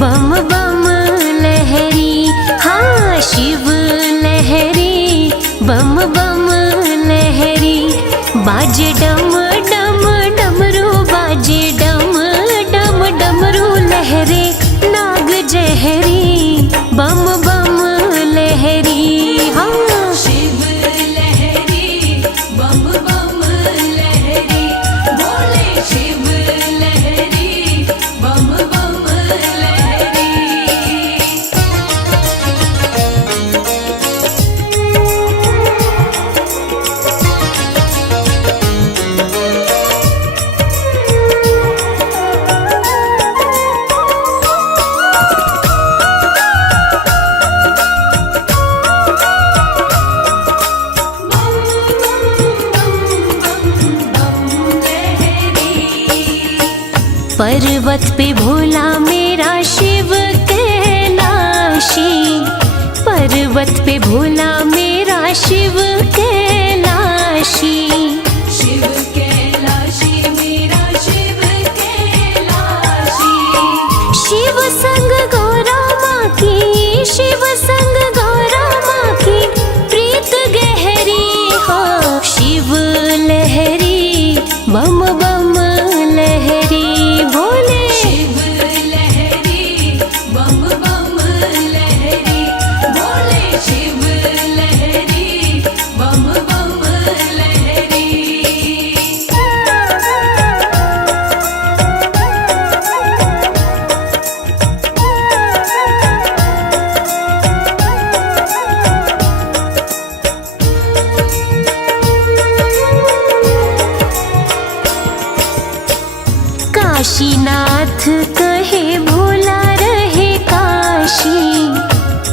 बम बम लहरी, हाँ शिव लहरी, बम बम लहरी। बाजे डम डम डमरू, बाजे डम डम डमरू लहरे नाग जहरी, बम बम लहरी, हाँ शिव लहरी, बम बम लहरी, बोले शिव लहरी, बम बम लहरी। पर्वत पे भोला मेरा शिव कैलाशी, पर्वत पे भोला मेरा शिव कैलाशी। शिव कैलाशी मेरा शिव कैलाशी, शिव संग गौरा माँ की, शिव संग गौरा माँ की प्रीत गहरी, हो शिव लहरी, बम बम लहरी, भोले शिव लहरी, बम बम लहरी, बोले शिव लहरी, बम बम लहरी। काशीनाथ कहे भोला रहे काशी,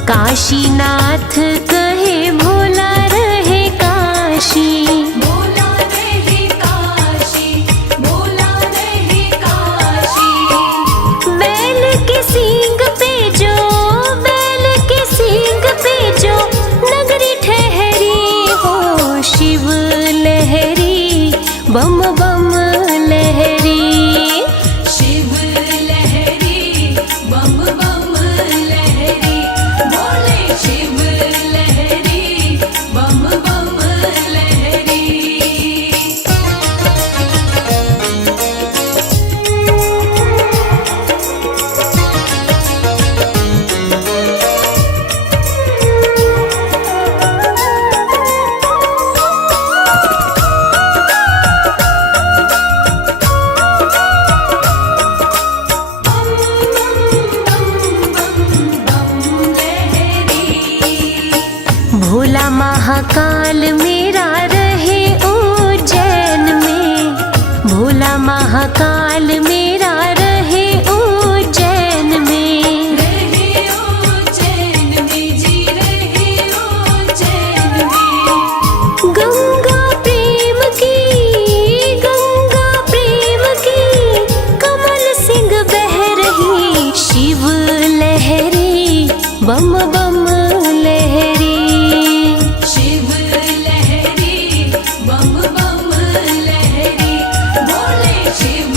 काशीनाथ कहे भोला रहे काशी। बोला रहे काशी, बोला रहे काशी, बैल के सींग पे जो, बैल के सींग पे जो नगरी ठहरी, हो शिव लहरी, बम बम लहरी। शिव लहरी, बम बम लहरी, बोले शिव लहरी, बम बम लहरी। भोला महाकाल मेरा रहे उज्जैन में, भोला महाकाल मेरा रहे उज्जैन में। रहे उज्जैन में जी, रहे उज्जैन में। गंगा प्रेम की, गंगा प्रेम की कमल सिंह बह रही, शिव लहरी, बम बम लहरी। शिव लहरी, बम बम लहरी, बोले शिव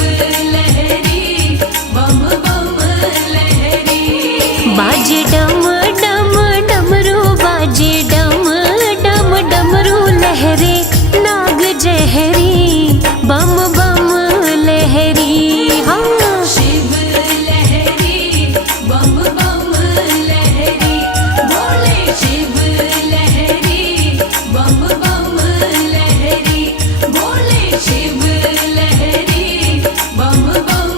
लहरी, बम बम लहरी। बाजे डम डम डमरू, बाजे डम डम डमरू लहरे नाग जहरी, बम बम लहरी, हाँ शिव लहरी, बम बम लहरी, बोले शिव लहरी, बम बम लहरी, बोले शिव लहरी, बम बम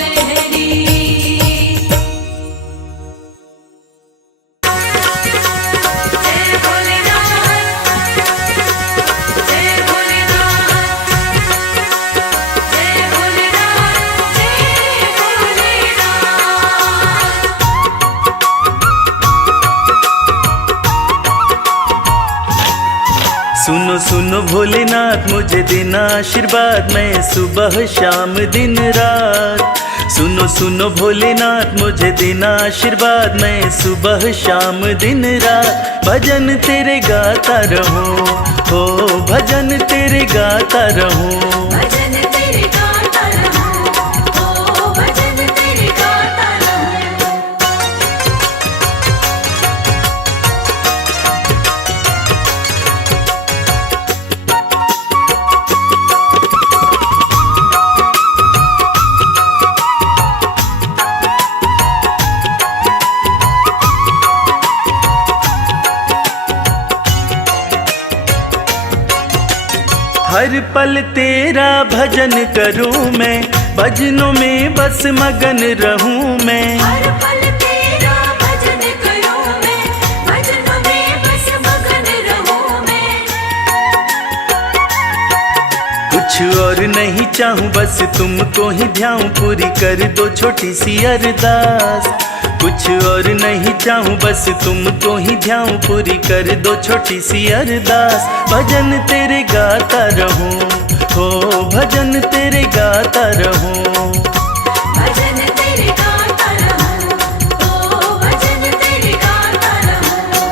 लहरी। जय भोलेनाथ, जय भोलेनाथ, जय भोलेनाथ, जय भोलेनाथ। सुनो सुनो भोलेनाथ मुझे देना आशीर्वाद, मैं सुबह शाम दिन रात। सुनो सुनो भोलेनाथ मुझे देना आशीर्वाद, मैं सुबह शाम दिन रात भजन तेरे गाता रहूं, हो भजन तेरे गाता रहूं। भजन तेरे गाता रहूं, ओ भजन तेरे गाता रहूं। हर पल तेरा भजन करूं मैं, भजनों में बस मगन रहूं मैं। हर पल तेरा भजन करूं मैं, भजनों में बस मगन रहूं मैं। कुछ और नहीं चाहूं बस तुमको ही ध्याऊं, पूरी कर दो छोटी सी अरदास। कुछ और नहीं चाहूं बस तुमको ही ध्याऊं, पूरी कर दो छोटी सी अरदास। भजन तेरे गाता रहूं, हो भजन तेरे गाता रहूं। भजन तेरे गाता रहूं, ओ भजन तेरे गाता रहूं।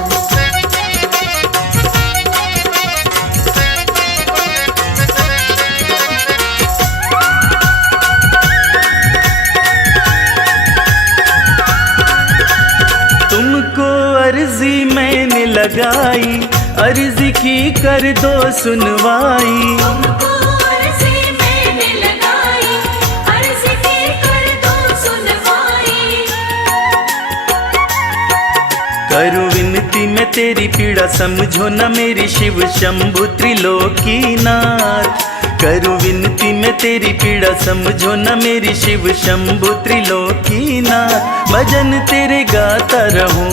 तुमको अर्जी मैंने लगाई, अर्जी की कर दो सुनवाई। तुमको अर्जी मैंने लगाई, अर्जी की कर दो सुनवाई। करूं विनती मैं तेरी पीड़ा, समझो न मेरी शिव शंभु त्रिलोकीनाथ। करूं विनती मैं तेरी पीड़ा, समझो न मेरी शिव शंभु त्रिलोकीनाथ। भजन तेरे गाता रहूं,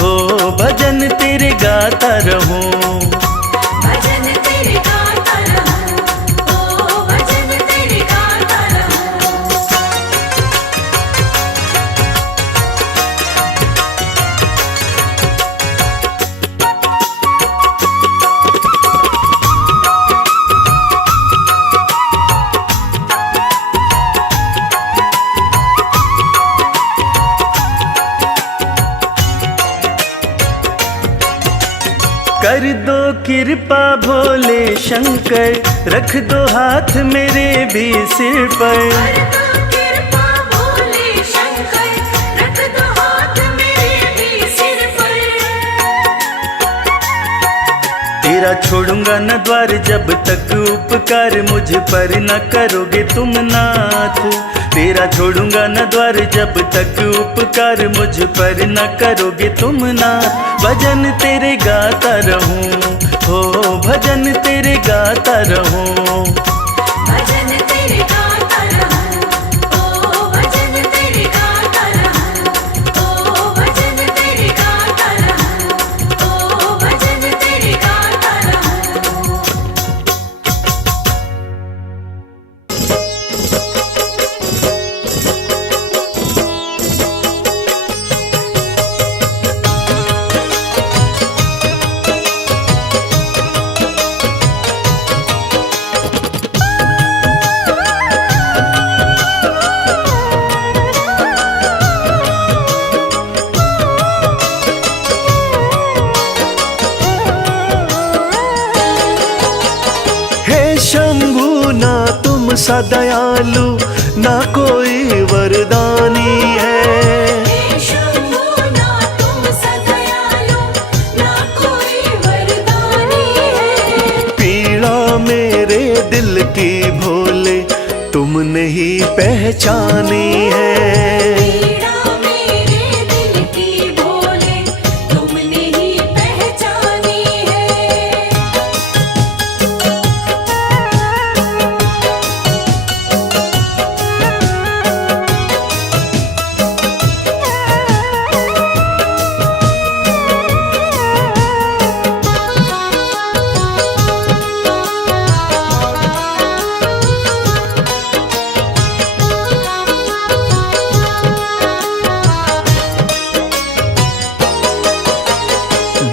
हो भजन तेरे गाता रहूं। भजन तेरे गाता रहूं, ओ भजन तेरे गाता रहूं। कर दो कृपा भोले शंकर, रख दो हाथ मेरे भी सिर पर। कर दो कृपा भोले शंकर, रख दो हाथ मेरे भी सिर पर। तेरा छोड़ूंगा न द्वार जब तक उपकार मुझ पर न करोगे तुम नाथ। तेरा छोड़ूंगा न द्वार जब तक उपकार मुझ पर न करोगे तुम नाथ। भजन तेरे गाता रहूं, हो भजन तेरे गाता रहूं। भजन तेरे गाता रहूं, ओ भजन तेरे गाता रहूं। ओ भजन तेरे गाता रहूं, ओ भजन तेरे गाता रहूं। शंभु ना तुम सा दयालु, ना कोई वरदानी है। हे शंभु ना तुम सा दयालु, ना कोई वरदानी है। पीड़ा मेरे दिल की भोले तुमने ही पहचानी है। पीड़ा मेरे दिल की भोले तुमने ही पहचानी है।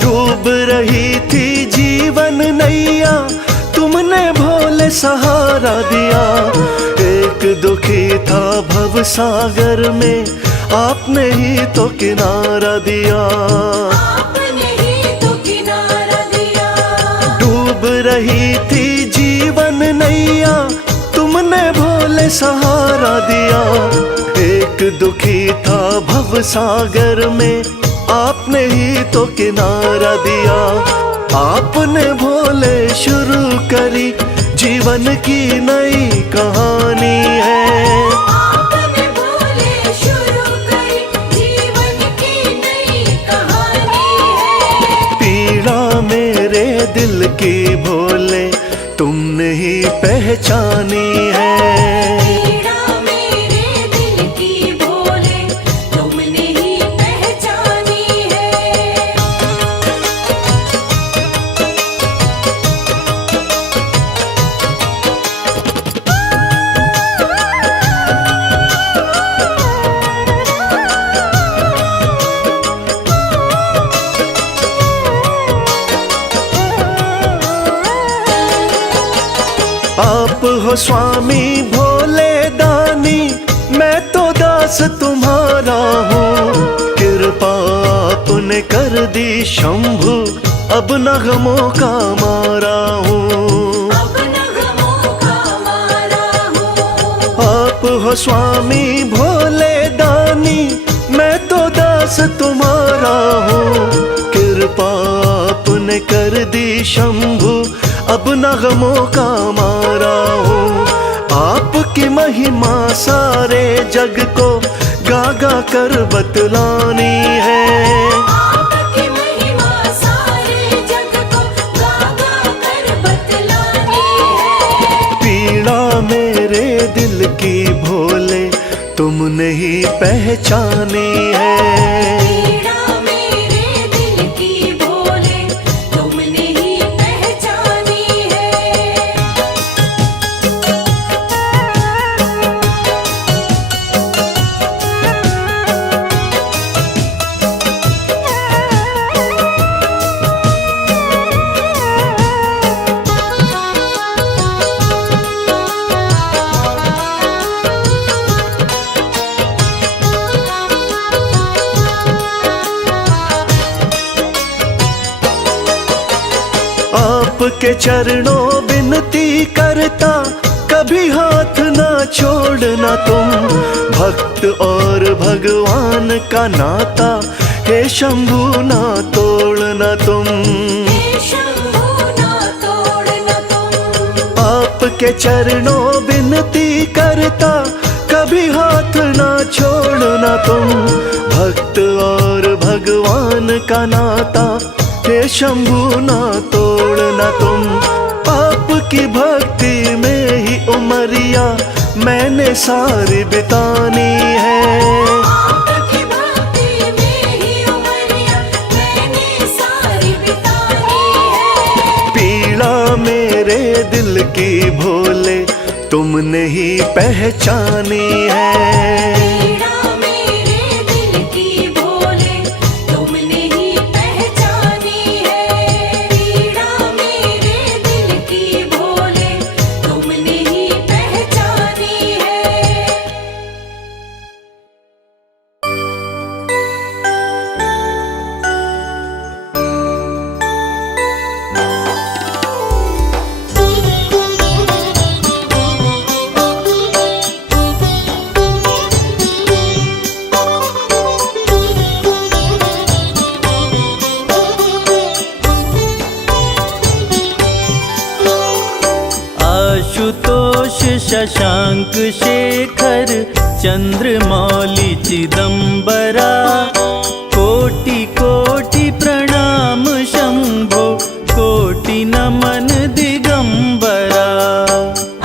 डूब रही थी जीवन नैया, तुमने भोले सहारा दिया। एक दुखी था भव सागर में, आपने ही तो किनारा दिया। आपने ही तो किनारा दिया। डूब रही थी जीवन नैया, तुमने भोले सहारा दिया। एक दुखी था भव सागर में, आपने ही तो किनारा दिया। आपने भोले शुरू करी जीवन की नई कहानी है। आपने भोले शुरू करी जीवन की नई कहानी है। पीड़ा मेरे दिल की भोले तुमने ही पहचानी है। पीड़ा मेरे दिल की भोले तुमने ही पहचानी है। आप हो स्वामी भोले दानी, मैं तो दास तुम्हारा हूँ। कृपा आपने कर दी शंभु, अब नगमों का मारा हूँ। अब नगमों का मारा हूँ। आप हो स्वामी भोले दानी, मैं तो दास तुम्हारा हूँ। कृपा आपने कर दी शंभु, अब नगमों का मारा हूँ। आपकी महिमा सारे जग को गा गा कर बतलानी है। आपकी महिमा सारे जग को गा गा कर बतलानी है। पीड़ा मेरे दिल की भोले तुमने ही पहचानी है। पीड़ा मेरे दिल की भोले तुमने ही पहचानी है। आपके चरणों विनती करता, कभी हाथ ना छोड़ना तुम। भक्त और भगवान का नाता, हे शंभु ना तोड़ना तुम। हे शंभू ना तोड़ना तुम। आपके चरणों विनती करता, कभी हाथ ना छोड़ना तुम। भक्त और भगवान का नाता, हे शंभु ना तोड़ना तुम। आपकी भक्ति में ही उमरिया मैंने सारी बितानी है। आपकी भक्ति में ही उमरिया मैंने सारी बितानी है। पीड़ा मेरे दिल की भोले तुमने ही पहचानी है। पीड़ा मेरे दिल की भोले तुमने ही पहचानी है। पीड़ा मेरे दिल की भोले तुमने ही पहचानी है। आशुतोष शशांक शेखर चंद्रमौली चिदंबरा, कोटि कोटि प्रणाम शंभो, कोटि नमन दिगंबरा।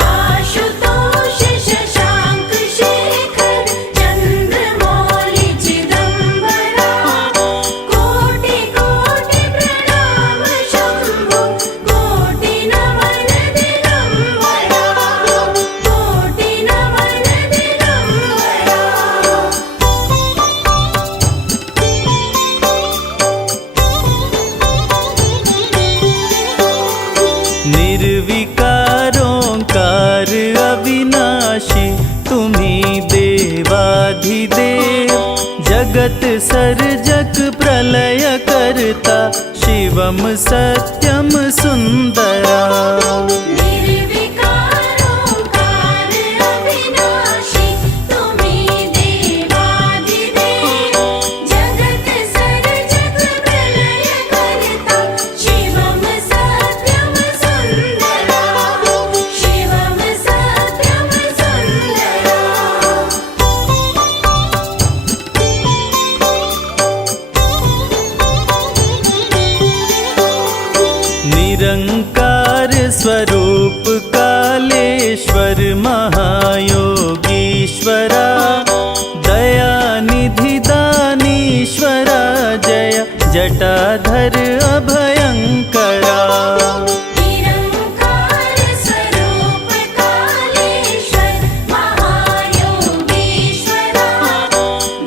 आशुतोष शशांक शेखर चंद्रमौली चिदंबरा, कोटि कोटि प्रणाम शंभो, कोटि नमन दिगंबरा, कोटि नमन दिगंबरा। निर्विकारोंकार अविनाशी, तुम्ही देवाधिदेव। जगत सर्जक प्रलय करता, शिवम सत्यम सुंदरा। निर्विकारोंकार अविनाशी, तुम्ही देवाधिदेव। जगत सर्जक प्रलय करता, शिवम सत्यम सुंदरा, शिवम सत्यम सुंदरा। निरंकार स्वरूप काले जटाधर अभयंकरा। निरंकार स्वरूप कालेश्वर महायोगीश्वरा।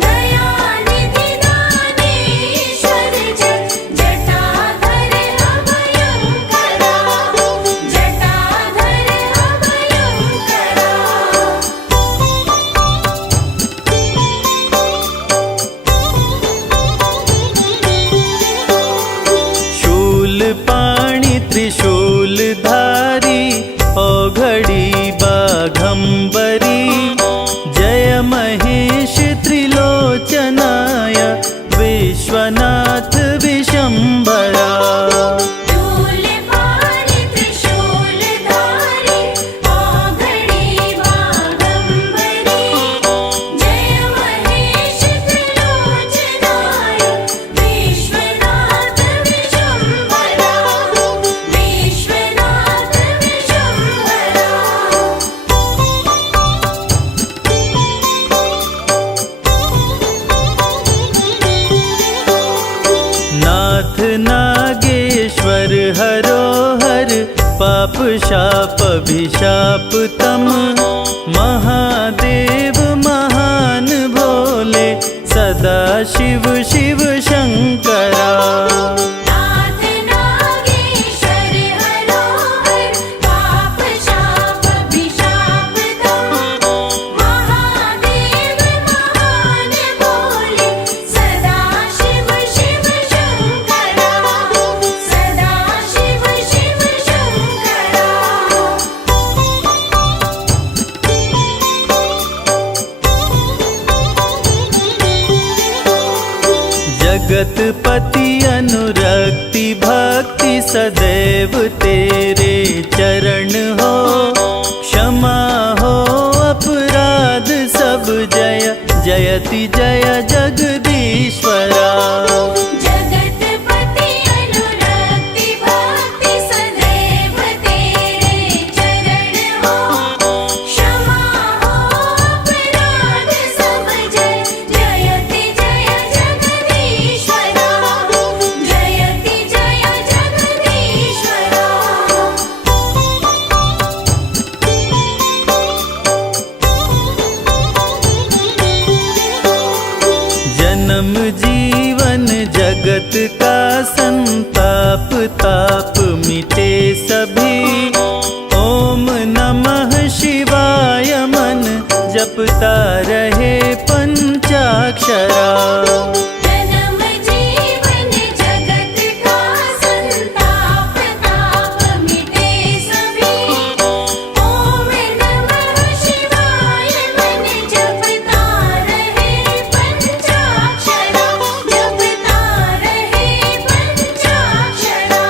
दयानिधि दानेश्वर जटाधर अभयंकरा। जटाधर अभयंकरा। शूलपाणि त्रिशूलधारी औघड़ी बाघंबरी। जय महेश त्रिलोचनाय विश्वनाथ विशंभरा। शूलपाणि त्रिशूलधारी औघड़ी बाघंबरी। जय महेश त्रिलोचनाय विश्वनाथ विशंभरा। विश्वनाथ विशंभरा। नाथ नागेश्वर हरोहर पाप शाप अभिशाप तम। महादेव महान भोले सदा शिव शिव शंकरा। नाथ नागेश्वर हरोहर पाप शाप अभिशाप तम। महादेव महान भोले सदा शिव शिव शंकरा। सदा शिव शिव शंकरा। जगतपति अनुरक्ति भक्ति सदैव तेरे चरण हो। क्षमा हो अपराध सब जय जयति जय जगदीश्वरा। जगतपति अनुरक्ति भक्ति सदैव तेरे चरण हो। क्षमा हो अपराध सब जय जयति जय जगदीश्वरा। जयति जय जगदीश्वरा। जन्म जीवन जगत का संताप ताप मिटे सभी। ओम नमः शिवाय मन जपता रहे पंचाक्षरा। जन्म जीवन जगत का संताप ताप मिटे सभी। ओम नमः शिवाय मन जपता रहे पंचाक्षरा। जपता रहे पंचाक्षरा।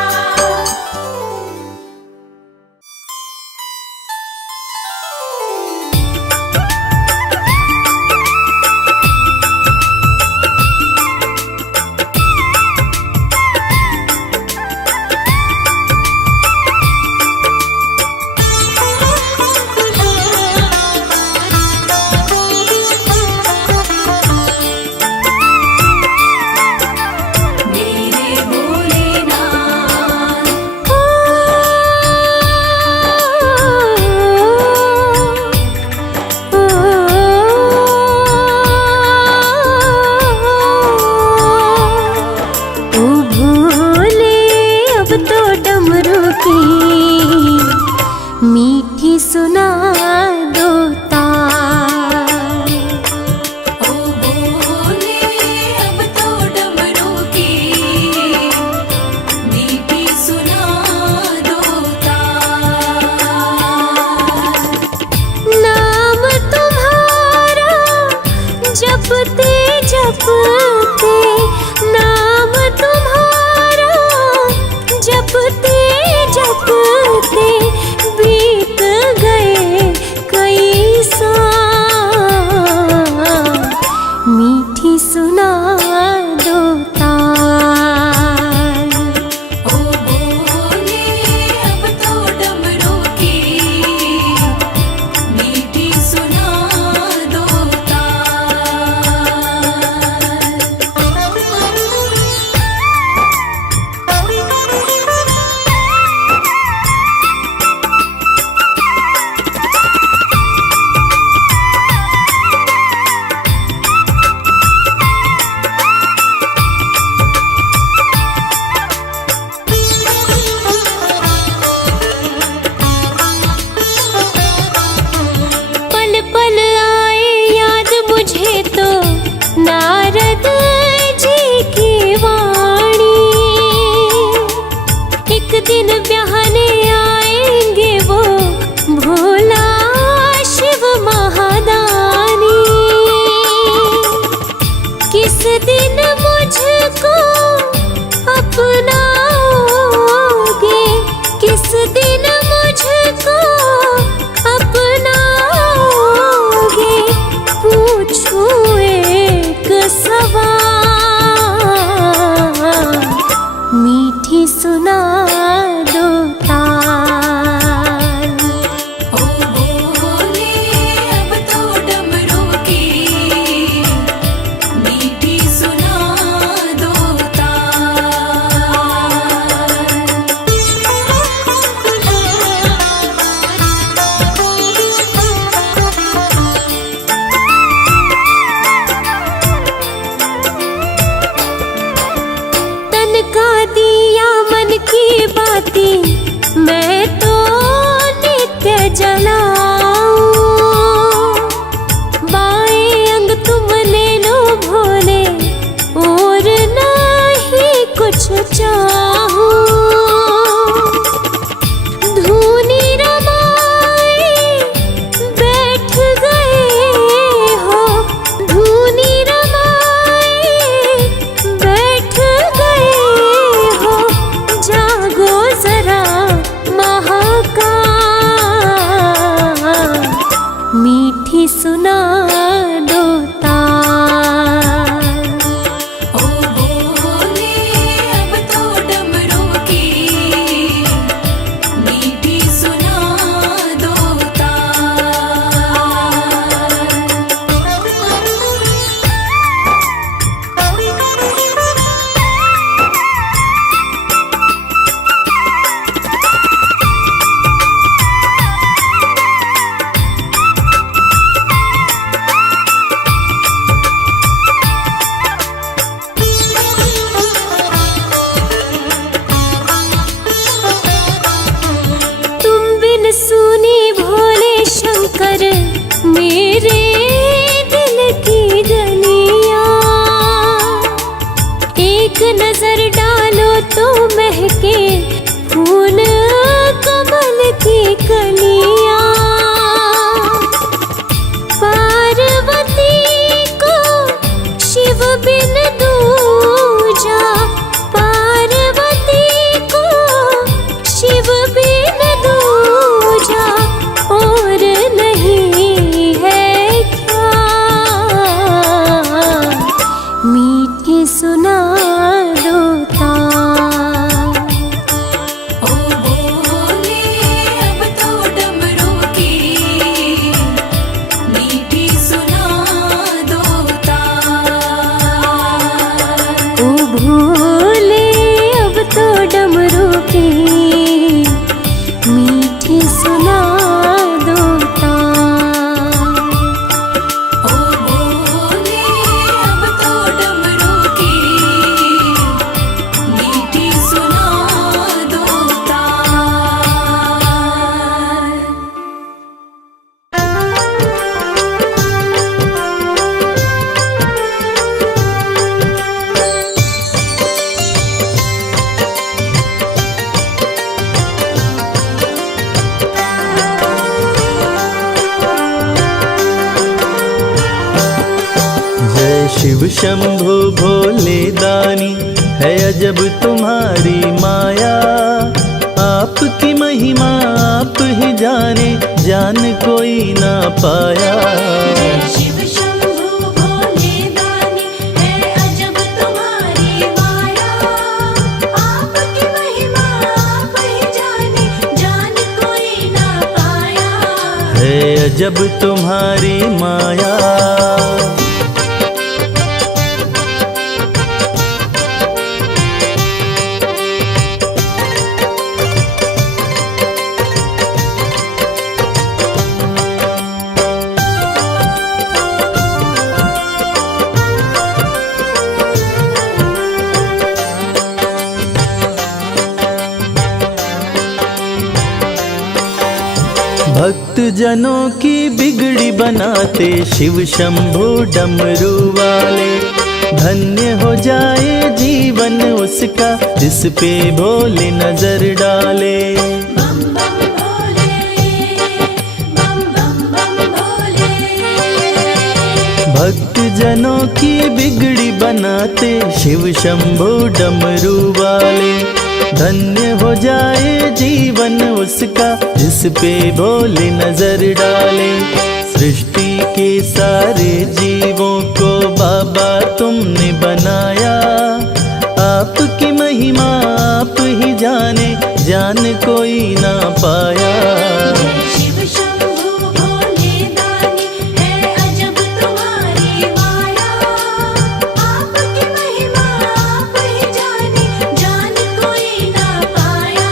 किस दिन मुझको अपनाओगे, किस दिन मुझको अपनाओगे, पूछूं एक सवाल, मीठी सुना दो ताल। ओ बोले अब तो डमरू की मीठी सुना दो तन का दिया मन की बातें मैं तो नित्य जलाऊं, बाएं अंग तुम ले लो भोले और नहीं कुछ चाहूं, धूनी रमाए बैठ गए हो, धूनी रमाए बैठ गए हो, जागो जरा महाकाल, मीठी सुना दो ताल। ओ बोले अब तो डमरू की मीठी सुना दो तुम बिन सुनी भोले शंकर मेरे दिल की गलियां, एक नजर डालो तो महके फूल कमल की कलियां, पार्वती को शिव बिन दूजा, पार्वती को शिव बिन दूजा और नहीं है क्या, मीठी सुना दो ताल। ओ बोले अब तो डमरू की मीठी सुना दो ओ भोले अब तो डमरू की मीठी सुना दो ताल। ओ बोले अब तो डमरू की मीठी सुना दो जय शिव शंभु भोले दानी, है अजब तुम्हारी माया, आपकी महिमा आप ही जाने, जान कोई ना पाया। शिव शंभु भोले दानी, है अजब तुम्हारी माया, आपकी महिमा आप ही जाने, जान कोई ना पाया। है अजब तुम्हारी माया। भक्त जनों की बिगड़ी बनाते शिव शंभु डमरू वाले, धन्य हो जाए जीवन उसका जिस पे भोले नजर डाले। बम बम भोले, बम बम बम भोले। भक्त भक्त जनों की बिगड़ी बनाते शिव शंभु डमरू वाले। धन्य हो जाए जीवन उसका जिस पे भोले नजर डाले। सृष्टि के सारे जीवों को बाबा तुमने बनाया। आपकी महिमा आप ही जाने, जान कोई ना पाया। शिव शंभु भोले दानी है अजब तुम्हारी माया। आपकी महिमा आप ही जाने, जान कोई ना पाया।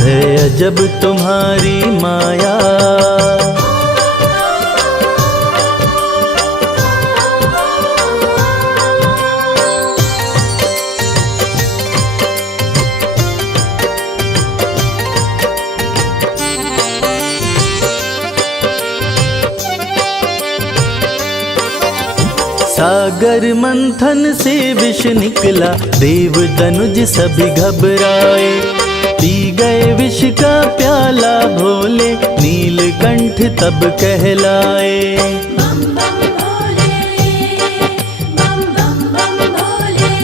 है अजब तुम्हारी माया। सागर मंथन से विष निकला, देव दनुज सभी घबराए। पी गए विष का प्याला भोले, नीलकंठ तब कहलाए। बम बम भोले, बम बम बम भोले।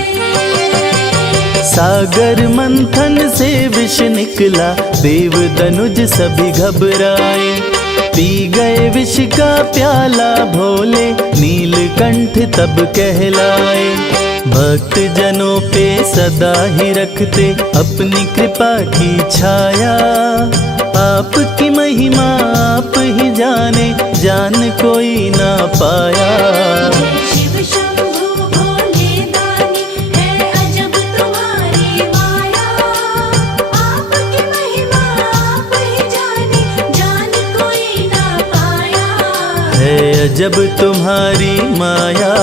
सागर मंथन से विष निकला, देव दनुज सभी घबराए। पी गए विष का प्याला भोले, नीलकंठ तब कहलाए। भक्त जनों पे सदा ही रखते अपनी कृपा की छाया। आपकी महिमा आप ही जाने, जान कोई ना पाया। शिव शंभु भोले दानी है अजब तुम्हारी माया। आपकी महिमा आप ही जाने, जान कोई ना पाया। है अजब तुम्हारी माया।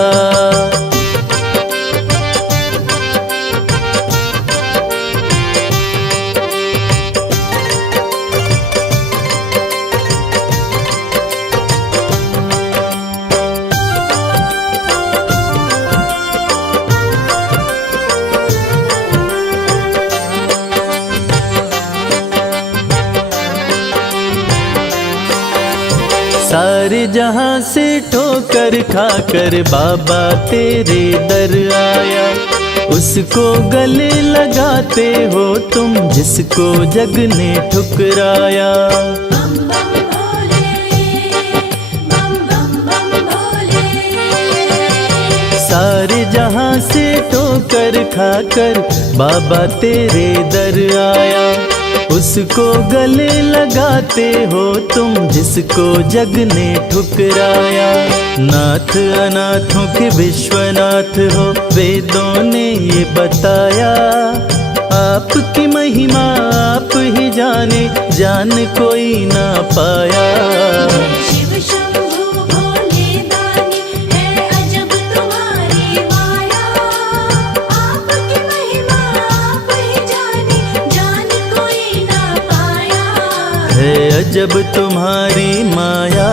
सारे जहां से ठोकर खाकर बाबा तेरे दर आया। उसको गले लगाते हो तुम जिसको जग ने ठुकराया। बम बम भोले, बम बम बम भोले। सारे जहां से ठोकर खाकर बाबा तेरे दर आया। उसको गले लगाते हो तुम जिसको जग ने ठुकराया। नाथ अनाथों के विश्वनाथ हो, वेदों ने ये बताया। आपकी महिमा आप ही जाने, जान कोई ना पाया। शिव शंभु भोले दानी है अजब तुम्हारी माया। आपकी महिमा आप ही जाने, जान कोई ना पाया। है अजब तुम्हारी माया।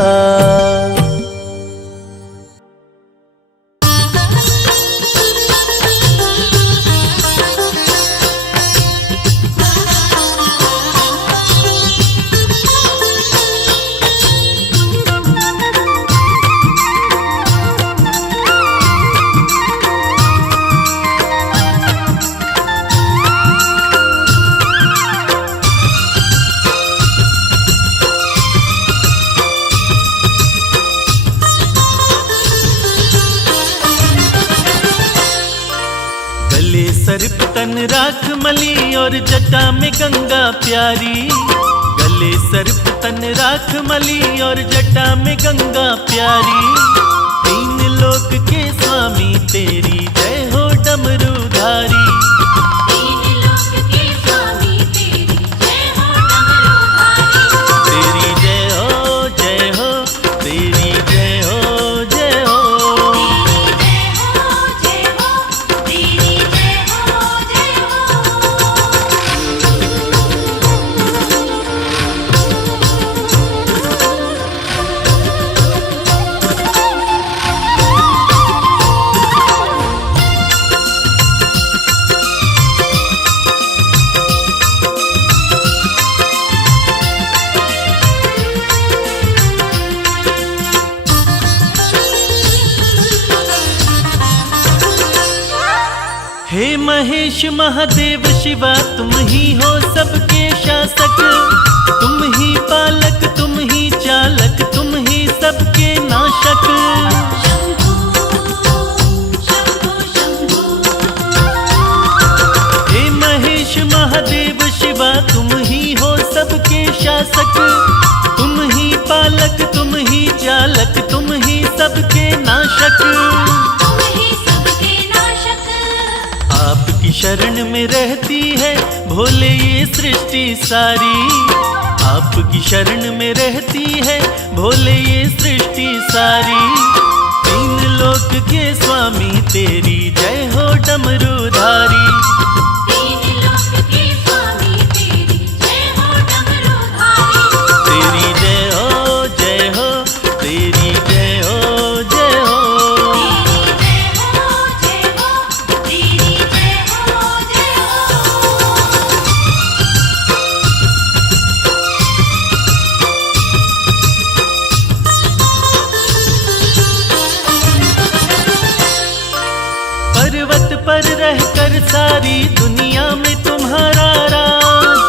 सर्प तन राख मली और जटा में गंगा प्यारी। गले सर्प तन राख मली और जटा में गंगा प्यारी। तीन लोक के स्वामी तेरी जय हो डमरूधारी। तीन लोक के स्वामी तेरी जय हो डमरूधारी। तेरी जय हो जय हो, तेरी जय हो जय हो। हे महेश महादेव शिवा तुम ही हो सबके शासक, तुम ही पालक तुम ही चालक तुम ही सबके नाशक। हे महेश महादेव शिवा तुम ही हो सबके शासक, तुम ही पालक तुम ही चालक तुम ही सबके नाशक। आपकी शरण में रहती है भोले ये सृष्टि सारी, आपकी शरण में रहती है भोले ये सृष्टि सारी। तीन लोक के स्वामी तेरी जय हो डमरूधारी। तेरी जय हो जय हो, तेरी जय हो जय हो। पर्वत पर रहकर सारी दुनिया में तुम्हारा राज,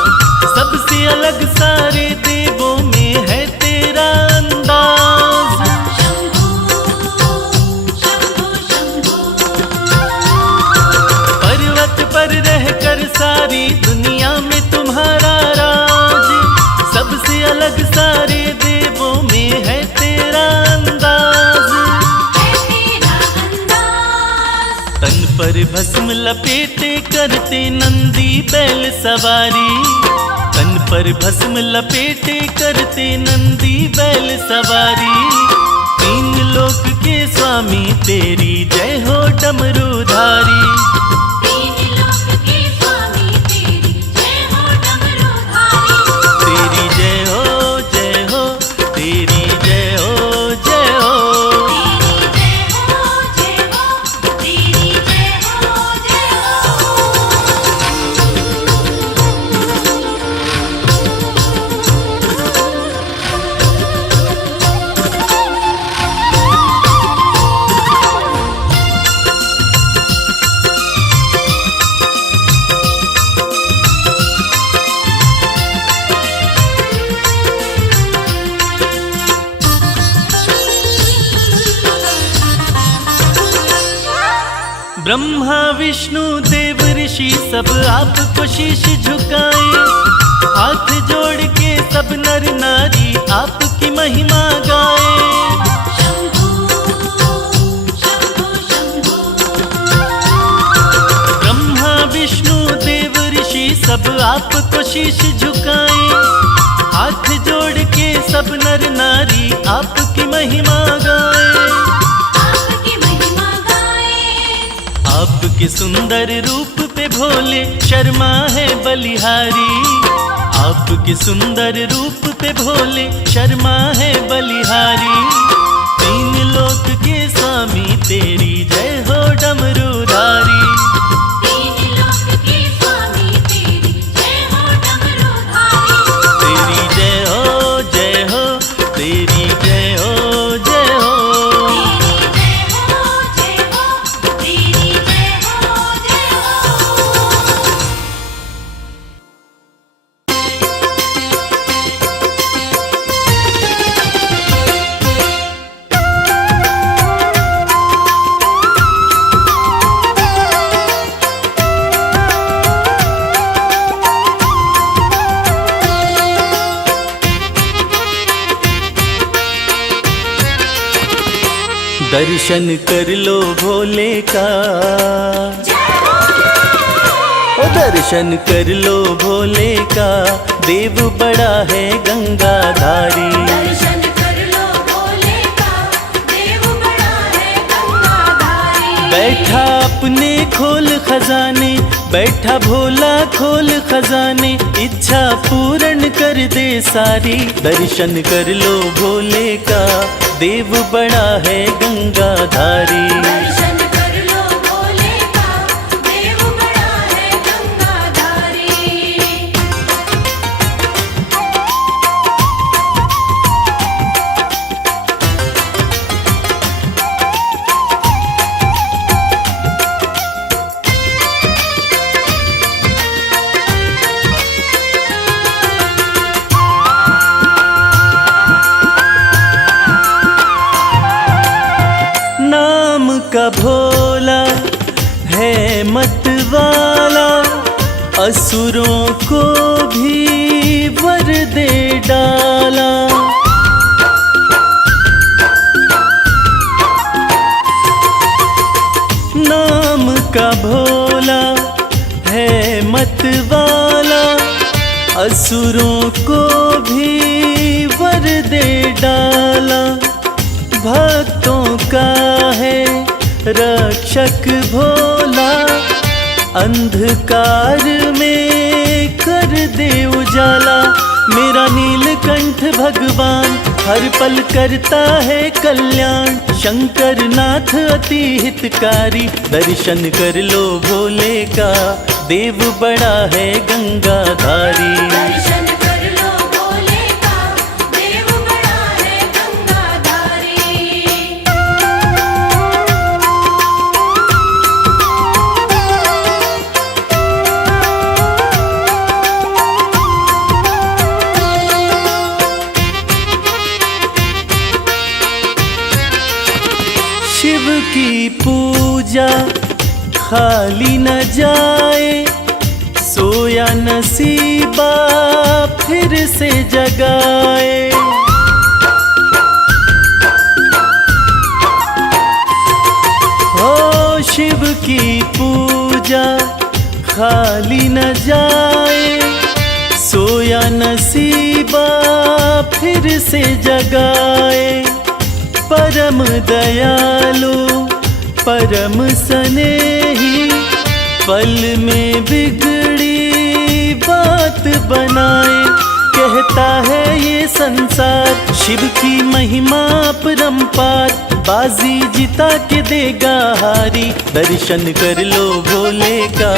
सबसे अलग सारे देवों में है तेरा अंदाज। पर्वत पर रहकर सारी दुनिया में तुम्हारा राज, सबसे अलग सारे देवों में है तेरा अंदाज। तन पर भस्म लपेटे करते नंदी बैल सवारी, तन पर भस्म लपेटे करते नंदी बैल सवारी। तीन लोक के स्वामी तेरी जय हो डमरूधारी। तेरी जय हो जय हो, तेरी जय हो जय हो। ब्रह्मा विष्णु देव ऋषि सब आपको शीश झुकाए, हाथ जोड़ के सब नर नारी आपकी महिमा गाए। ब्रह्मा विष्णु देव ऋषि सब आपको शीश झुकाए, हाथ जोड़ के सब नर नारी आपकी महिमा गाए। आपके सुंदर रूप पे भोले शर्मा है बलिहारी, आपके सुंदर रूप पे भोले शर्मा है बलिहारी। तीन लोक के स्वामी तेरी जय हो डमरूधारी। तेरी जय हो जय हो, तेरी जय हो जय हो। दर्शन कर लो भोले का, ओ दर्शन कर लो भोले का, देव बड़ा है गंगाधारी। दर्शन कर लो भोले का, देव बड़ा है गंगाधारी। बैठा अपने खोल खजाने, बैठा भोला खोल खजाने, इच्छा पूर्ण कर दे सारी। दर्शन कर लो भोले का, देव बड़ा है गंगाधारी। दर्शन कर लो भोले का, देव बड़ा है गंगाधारी। भोला है मत वाला, असुरों को भी वर दे डाला। नाम का भोला है मत वाला, असुरों को भी वर दे डाला। भक्तों का है रक्षक भोला, अंधकार में कर दे उजाला। मेरा नीलकंठ भगवान हर पल करता है कल्याण, शंकर नाथ अति हितकारी। दर्शन कर लो भोले का, देव बड़ा है गंगाधारी। दर्शन कर लो भोले का, देव बड़ा है गंगाधारी। शिव की पूजा खाली न जाए, सोया नसीबा फिर से जगाए। हो शिव की पूजा खाली न जाए, सोया नसीबा फिर से जगाए। परम दयालु परम स्नेही, पल में बिगड़ी बात बनाए। कहता है ये संसार शिव की महिमा परम्पार, बाजी जिता के देगा हारी। दर्शन कर लो भोले का,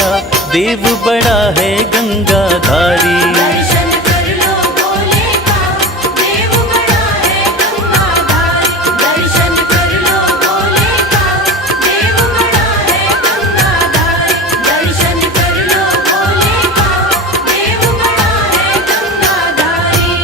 देव बड़ा है गंगाधारी। दर्शन कर लो भोले का, देव बड़ा है गंगाधारी। दर्शन कर लो भोले का, देव बड़ा है गंगाधारी। दर्शन कर लो भोले का, देव बड़ा है गंगाधारी।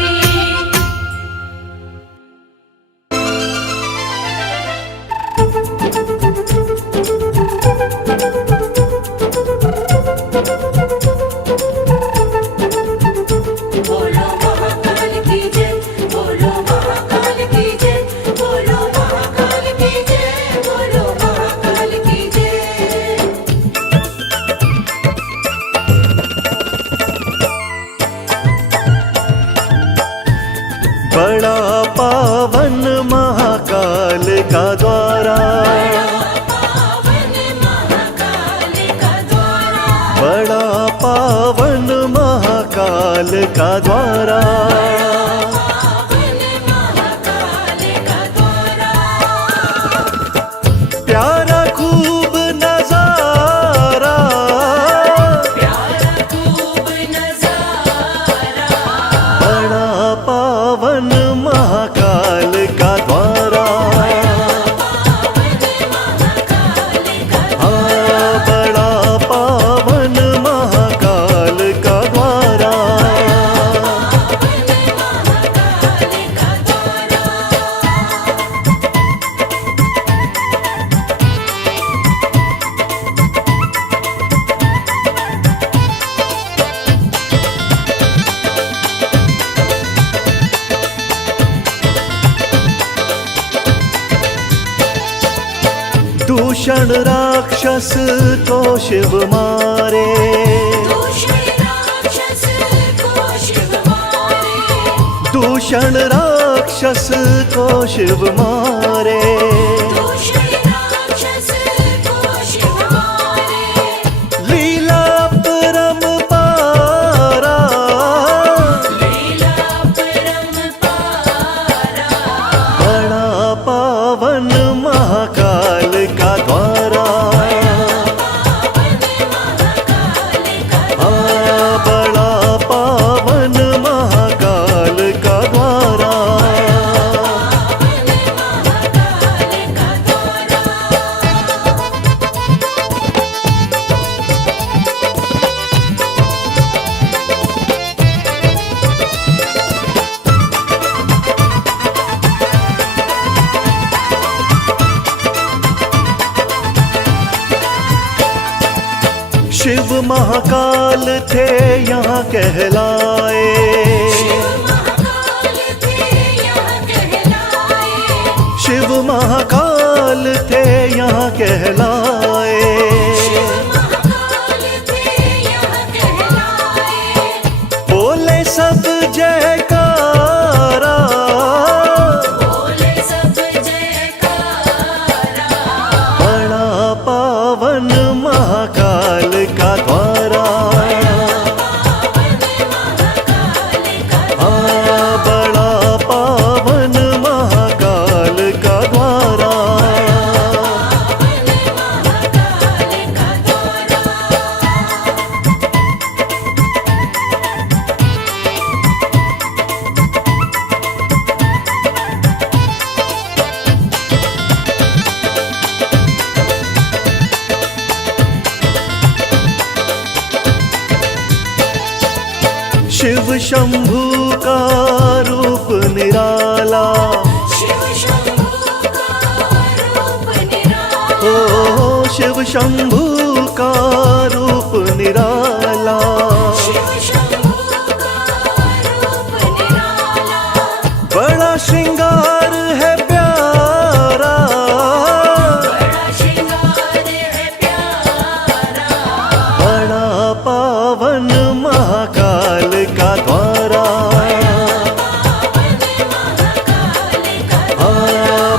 बोलो महाकाल की जय, बोलो महाकाल की जय, बोलो महाकाल की जय, बोलो महाकाल की जय। बड़ा पावन महाकाल का द्वारा, पावन महाकाल का द्वारा, बड़ा पावन महाकाल का द्वारा। पावन महाकाल का द्वारा। प्यारा खूब नजारा, प्यारा खूब नजारा, बड़ा पावन महाकाल का द्वारा। पावन महाकाल का हाँ, बड़ा पावन महाकाल का द्वारा। महाकाल का द्वारा। दूषण राक्षस को शिव मारे, दूषण राक्षस को शिव मारे, दूषण राक्षस को शिव मारे। दूषण राक्षस को शिव मारे। लीला परम्पारा, लीला परम्पारा, बड़ा पावन महाकाल का द्वारा। पावन महाकाल का हाँ, बड़ा पावन महाकाल का द्वारा। पावन महाकाल शिव महाकाल थे यहाँ कहलाए, महाकाल थे यहाँ कहलाए, शिव महाकाल थे यहाँ कहलाए। महाकाल थे यहाँ कहलाए, बोले सब जयकारा, बोले सब जयकारा, बड़ा पावन महाकाल का द्वारा, बड़ा पावन महाकाल का द्वारा। शिव शंभू का रूप निराला, शिव शंभू का रूप निराला, ओ शिव शंभू का रूप निराला। शिव शंभू का रूप निराला, बड़ा श्रृंगार है प्यारा, बड़ा श्रृंगार है प्यारा, बड़ा पावन महाकाल का द्वारा,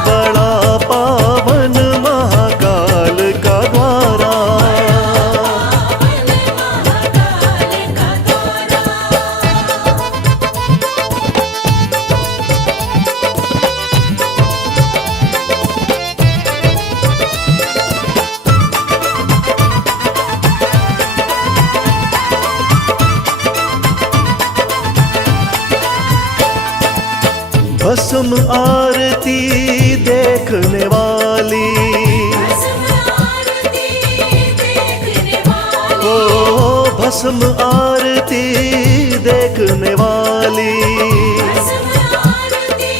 बड़ा पावन महाकाल का द्वारा। भस्म आरती देखने वाली, भस्म आरती देखने वाली, ओ भस्म आरती देखने वाली। भस्म आरती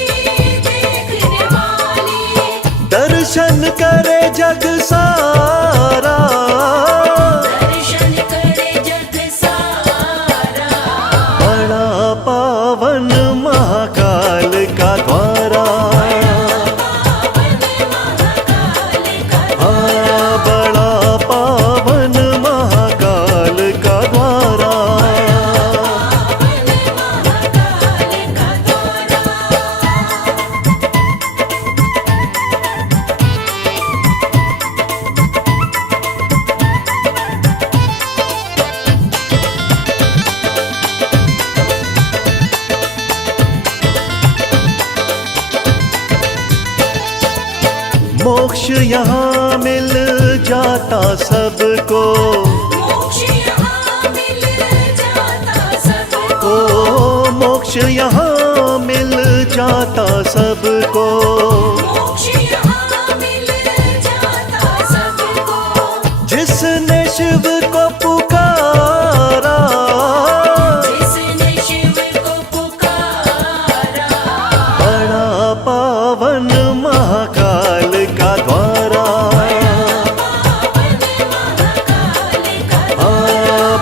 देखने वाली, दर्शन करे जग सारा, दर्शन करे जग सारा, बड़ा पावन महाकाल का द्वारा, बड़ा पावन महाकाल का द्वारा। मोक्ष यहाँ मिल जाता सबको, मोक्ष यहाँ मिल जाता सबको, ओ मोक्ष यहाँ मिल जाता सबको। मोक्ष यहाँ मिल जाता सबको, जिसने शिव को पुकारा, जिसने शिव को पुकारा, बड़ा पावन महाकाल का द्वारा,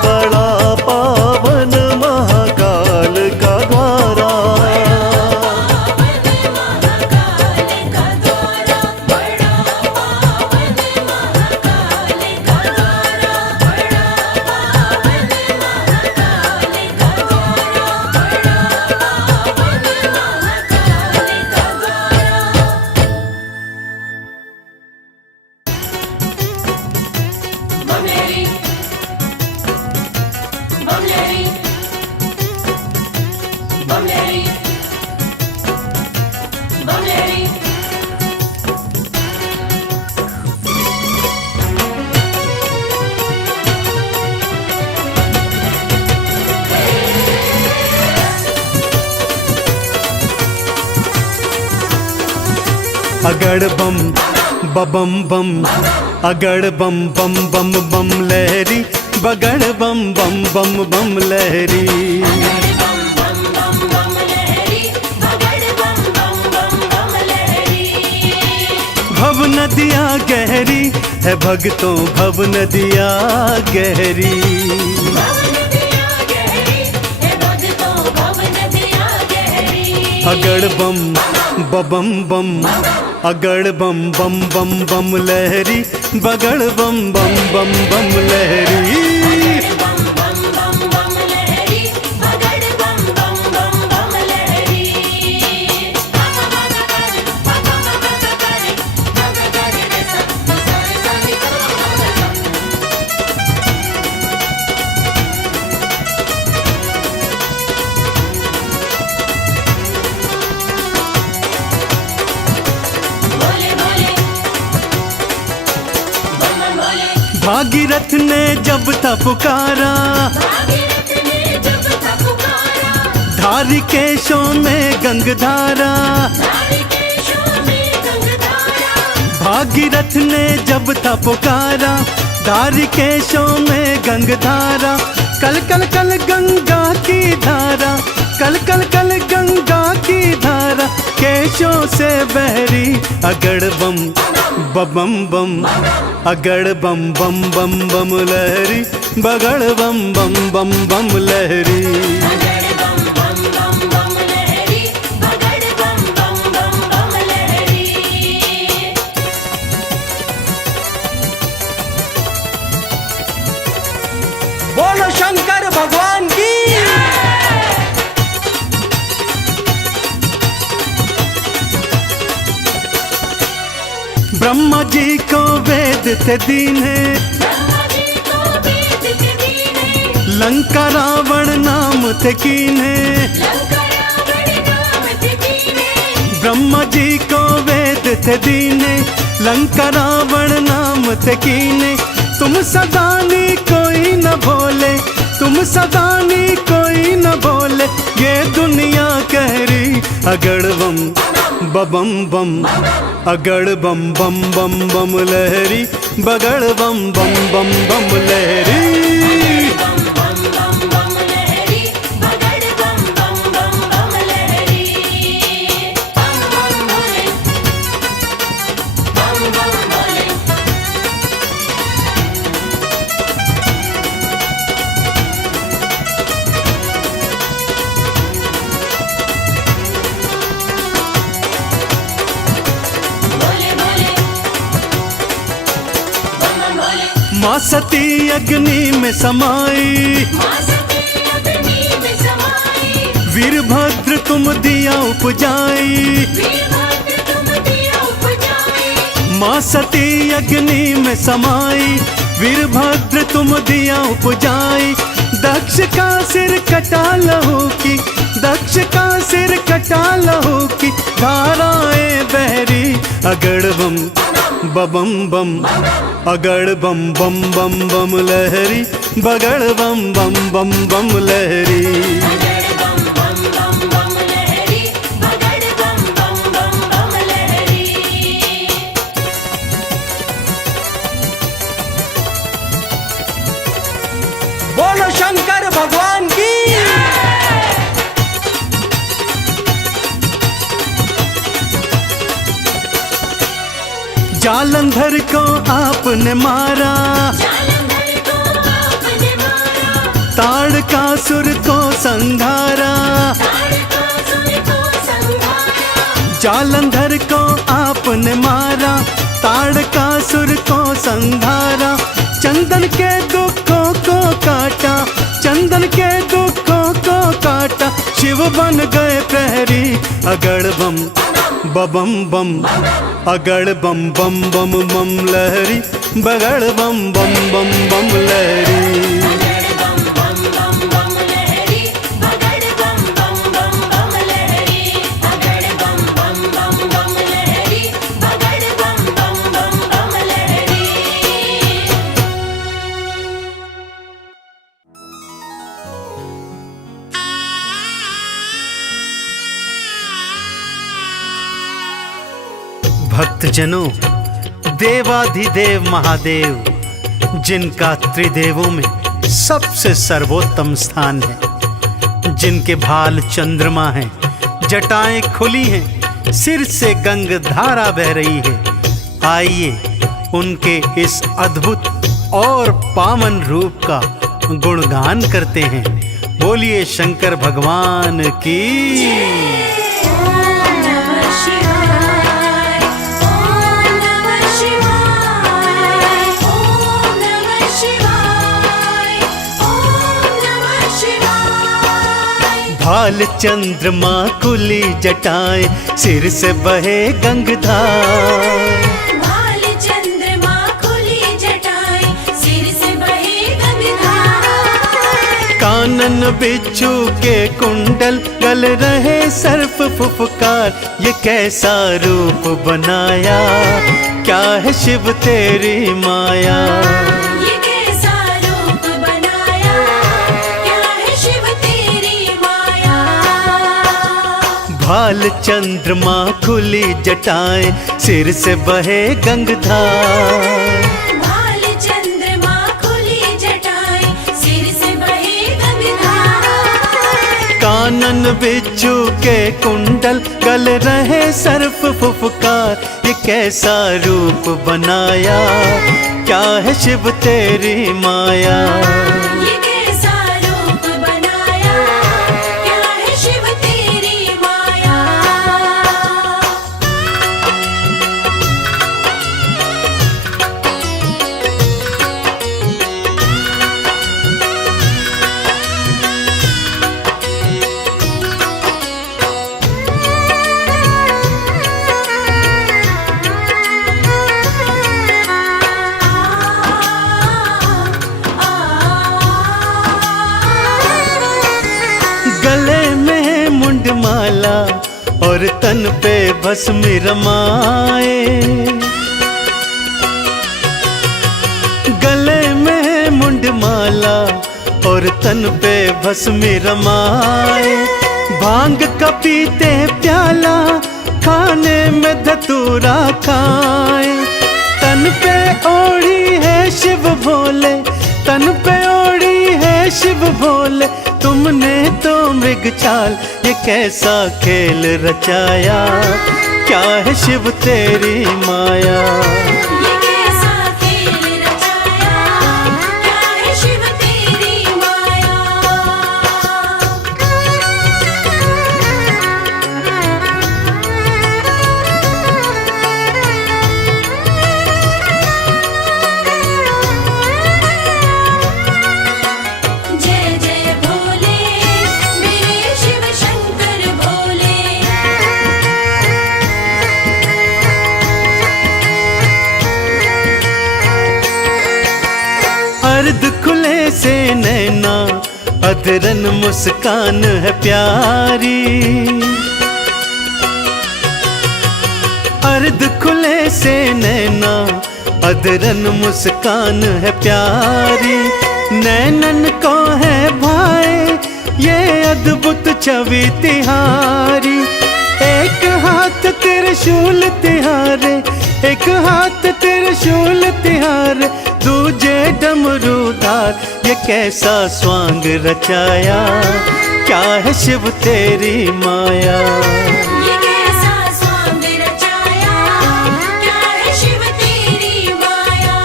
बड़ा पावन महाकाल का द्वारा। बमलेरी बमलेरी बमलेरी बमलेरी अगड़ बम बबम बम, अगड़ बम बम बम बम लहरी, बगड़ बम बम बम बम लहरी। बम बम बम बम लहरी, बगड़ बम बम बम बम लहरी। भव नदियाँ गहरी है भक्तों, भव नदियाँ गहरी। भव नदियाँ गहरी है भक्तों, भव नदियाँ गहरी। अगड़ बम बम बम, अगड़ बम बम बम बम लहरी, बगड़ बम बम बम बम लहरी। बम बम बम बम लहरी, बगड़ बम बम बम बम लहरी। पापा माता करे, पापा माता करे, माता करे रे सब सारे सारे करो। भोले भोले बम बम भोले। भागीरथ ने जब था पुकारा, भागीरथ ने जब था पुकारा, धारी केशों में गंगधारा। धारी केशों में गंगधारा। भागीरथ ने जब था पुकारा, धारी केशों में गंगधारा। कल कल कल गंगा की धारा, कल कल कल गंगा की धारा, केशों से बहरी। अगड़ बम बम बम, अगड़ बम बम बम बम लहरी, बगड़ बम बम बम बम लहरी। बगड़ बम बम बम बम लहरी, बगड़ बम बम बम बम लहरी। बोलो शंकर भगवान की। ब्रह्मा जी को वेद थे दीने, ब्रह्मा जी को वेद थे दीने, लंका रावण नाम थे कीने। लंका रावण नाम थे दीने। ब्रह्मा जी को वेद थे दीने, लंका रावण नाम थे कीने। तुम सदानी कोई न भोले, तुम सदानी कोई न भोले, ये दुनिया कह रही। अगड़ बम बम बम, अगड़ बम बम बम बम लहरी, बगड़ बम बम बम बम लहरी। बम बम बम बम लहरी, बगड़ बम बम बम बम लहरी। बम बम भोले, बम बम भोले। भोले भोले बम बम भोले। माँ सती अग्नि में समाई, माँ सती अग्नि में समाई, वीरभद्र तुम दिया उपजाई। वीरभद्र तुम दिया उपजाई। माँ सती अग्नि में समाई, वीरभद्र तुम दिया उपजाई। दक्ष का सिर कटा लहू की, दक्ष का सिर कटा लहू की, धाराएं बहरी। अगड़ बम बम बम, अगड़ बम बम बम बम लहरी, बगड़ बम बम बम बम लहरी। बगड़ बम बम बम बम लहरी, बगड़ बम बम बम बम लहरी। बोलो शंकर भगवान की। जालंधर को आपने मारा, जालंधर को आपने मारा, ताड़कासुर को संघारा। ताड़कासुर को संहारा। जालंधर को आपने मारा, ताड़कासुर को संघारा। चंदन के दुखों को काटा, चंदन के दुखों को काटा, शिव बन गए प्रहरी। अगड़ बम बम बम, अगड़ बम बम बम बम लहरी, बगड़ बम बम बम बम लहरी। बगड़ बम बम बम बम लहरी, बगड़ बम बम बम बम लहरी। बगड़ बम बम बम बम लहरी, बगड़ बम बम बम बम लहरी। भक्तजनों, देवाधिदेव महादेव, जिनका त्रिदेवों में सबसे सर्वोत्तम स्थान है, जिनके भाल चंद्रमा हैं, जटाएं खुली हैं, सिर से गंग धारा बह रही है, आइए उनके इस अद्भुत और पावन रूप का गुणगान करते हैं। बोलिए शंकर भगवान की। ओम नमः शिवाय, ओम नमः शिवाय, ओम नमः शिवाय, ओम नमः शिवाय। भाल चंद्रमा खुली जटाएं, सिर से बहे गंगाधार। भाल चंद्रमा खुली जटाएं, सिर से बहे गंगाधार। कानन बिच्छू के कुंडल, गल रहे सर्प फुफकार। ये कैसा रूप बनाया, क्या है शिव तेरी माया। ये कैसा रूप बनाया, क्या है शिव तेरी माया। भाल चंद्रमा खुली जटाएं, सिर से बहे गंगाधार। भाल चंद्रमा खुली जटाएं, सिर से बहे गंगाधार। कानन बिच्छू के कुंडल, गल रहे सर्प फुफकार। ये कैसा रूप बनाया, क्या है शिव तेरी माया। ये कैसा रूप बनाया, क्या है शिव तेरी माया। गले में मुंडमाला और तन पे भस्म रमाए। गले में मुंडमाला और तन पे भस्म रमाए। भांग का पीते प्याला, खाने में धतूरा खाए। तन पे ओढ़ी है शिव भोले, तन पे ओढ़ी है शिव भोले। तुमने तो मृग चाल, ये कैसा खेल रचाया, क्या है शिव तेरी माया। ये कैसा खेल रचाया, क्या है शिव तेरी माया। जय जय भोले, मेरे शिव शंकर भोले। अर्ध खुले से नैना, अधरन मुस्कान है प्यारी। अर्ध खुले से नैना, अधरन मुस्कान है प्यारी। नैनन को है भाई ये अद्भुत छवि तिहारी। एक हाथ त्रिशूल तिहारे, एक हाथ त्रिशूल तिहारे। दूजे डमरूधार, ये कैसा स्वांग रचाया, क्या है शिव तेरी माया। ये कैसा स्वांग रचाया, क्या है शिव तेरी माया।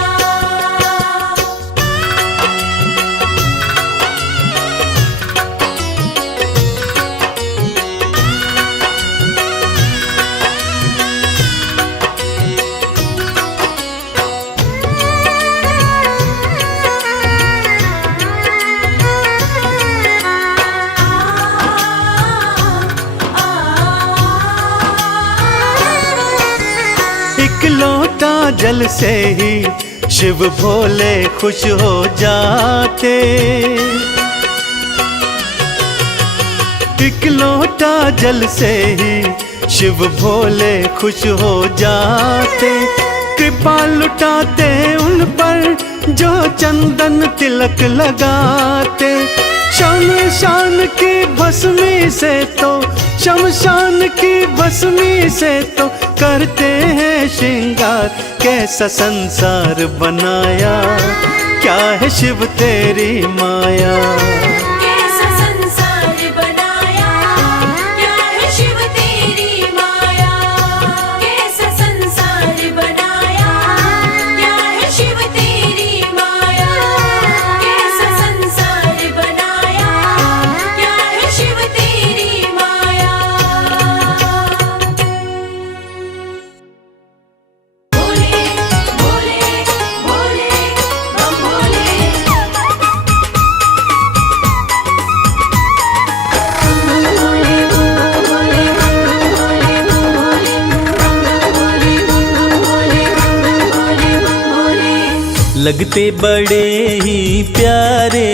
एक लोटा जल से ही शिव भोले खुश हो जाते। एक लोटा जल से ही शिव भोले खुश हो जाते। कृपा लुटाते उन पर जो चंदन तिलक लगाते। शमशान की भस्मी से तो, शमशान की भस्मी से तो करते हैं श्रृंगार। कैसा संसार बनाया, क्या है शिव तेरी माया। कैसा संसार बनाया, क्या है शिव तेरी माया। कैसा संसार बनाया, लगते बड़े ही प्यारे,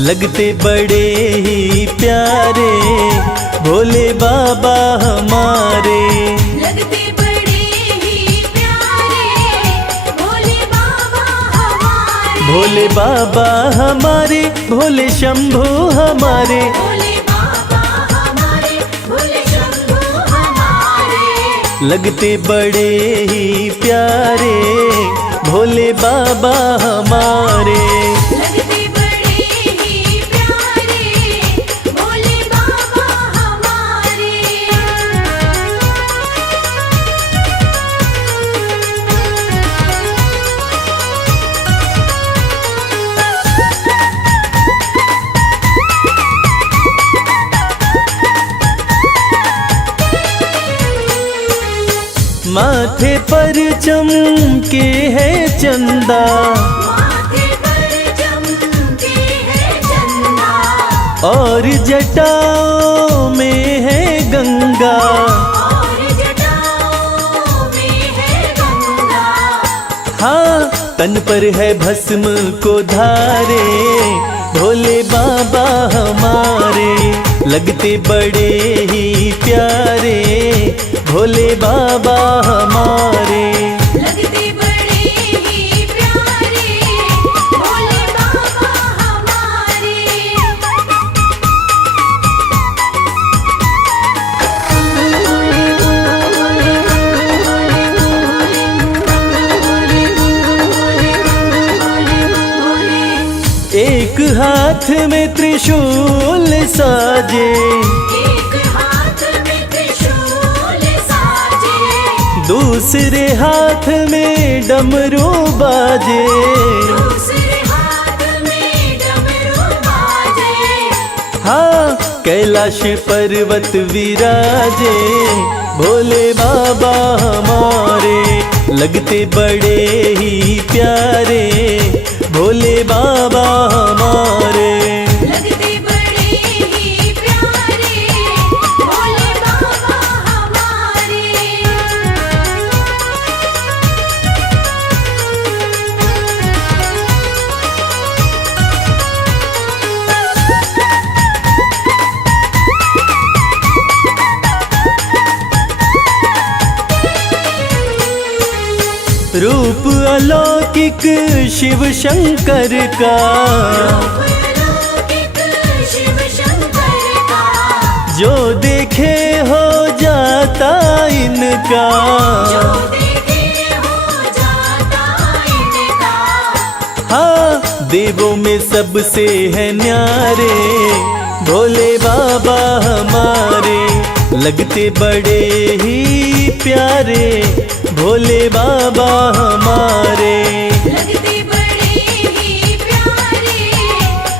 लगते बड़े ही प्यारे भोले बाबा हमारे। लगते बड़े ही प्यारे भोले बाबा हमारे। भोले बाबा हमारे, भोले शंभू हमारे। भोले बाबा हमारे, भोले शंभू हमारे। लगते बड़े ही प्यारे भोले बाबा हमारे। लगते बड़े ही प्यारे भोले बाबा हमारे। माथे पर चमके है चंदा, माथे पर चमके है चंदा। और जटाओं में है गंगा। और जटाओं में है गंगा। हाँ, तन पर है भस्म को धारे भोले बाबा हमारे। लगते बड़े ही प्यारे भोले बाबा हमारे। लगते बड़े ही प्यारे भोले बाबा हमारे। एक हाथ में त्रिशूल साजे, एक हाथ में त्रिशूल साजे। दूसरे हाथ में डमरू बाजे। दूसरे हाथ में डमरू बाजे। हाँ, कैलाश पर्वत विराजे भोले बाबा हमारे। लगते बड़े ही प्यारे भोले बाबा हमारे। लगते बड़े ही प्यारे भोले बाबा हमारे। रूप अलौकिक शिव शंकर का, अलौकिक शिव शंकर का। जो देखे हो जाता इनका। जो देखे हो जाता इनका। हाँ, देवों में सबसे है न्यारे भोले बाबा हमारे। लगते बड़े ही प्यारे भोले बाबा हमारे। लगते बड़े ही प्यारे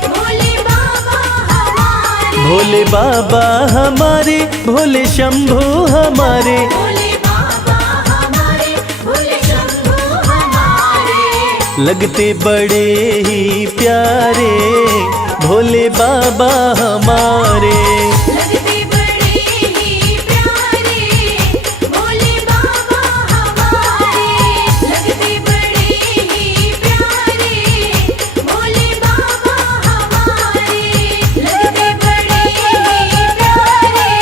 भोले बाबा हमारे। भोले बाबा हमारे, भोले शंभू हमारे। भोले बाबा हमारे, भोले शंभू हमारे। लगते बड़े ही प्यारे भोले बाबा हमारे। लगते बड़े ही प्यारे भोले बाबा हमारे। लगते बड़े ही प्यारे भोले बाबा हमारे। लगते बड़े ही प्यारे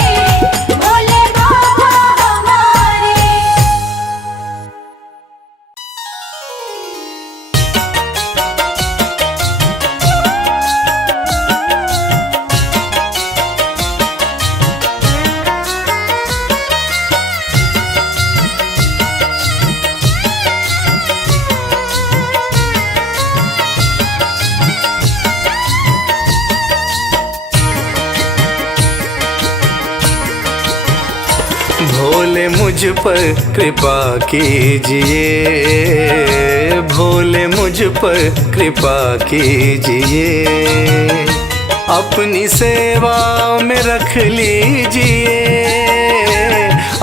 भोले बाबा हमारे। भोले मुझ पर कृपा कीजिए, भोले मुझ पर कृपा कीजिए। अपनी सेवा में रख लीजिए,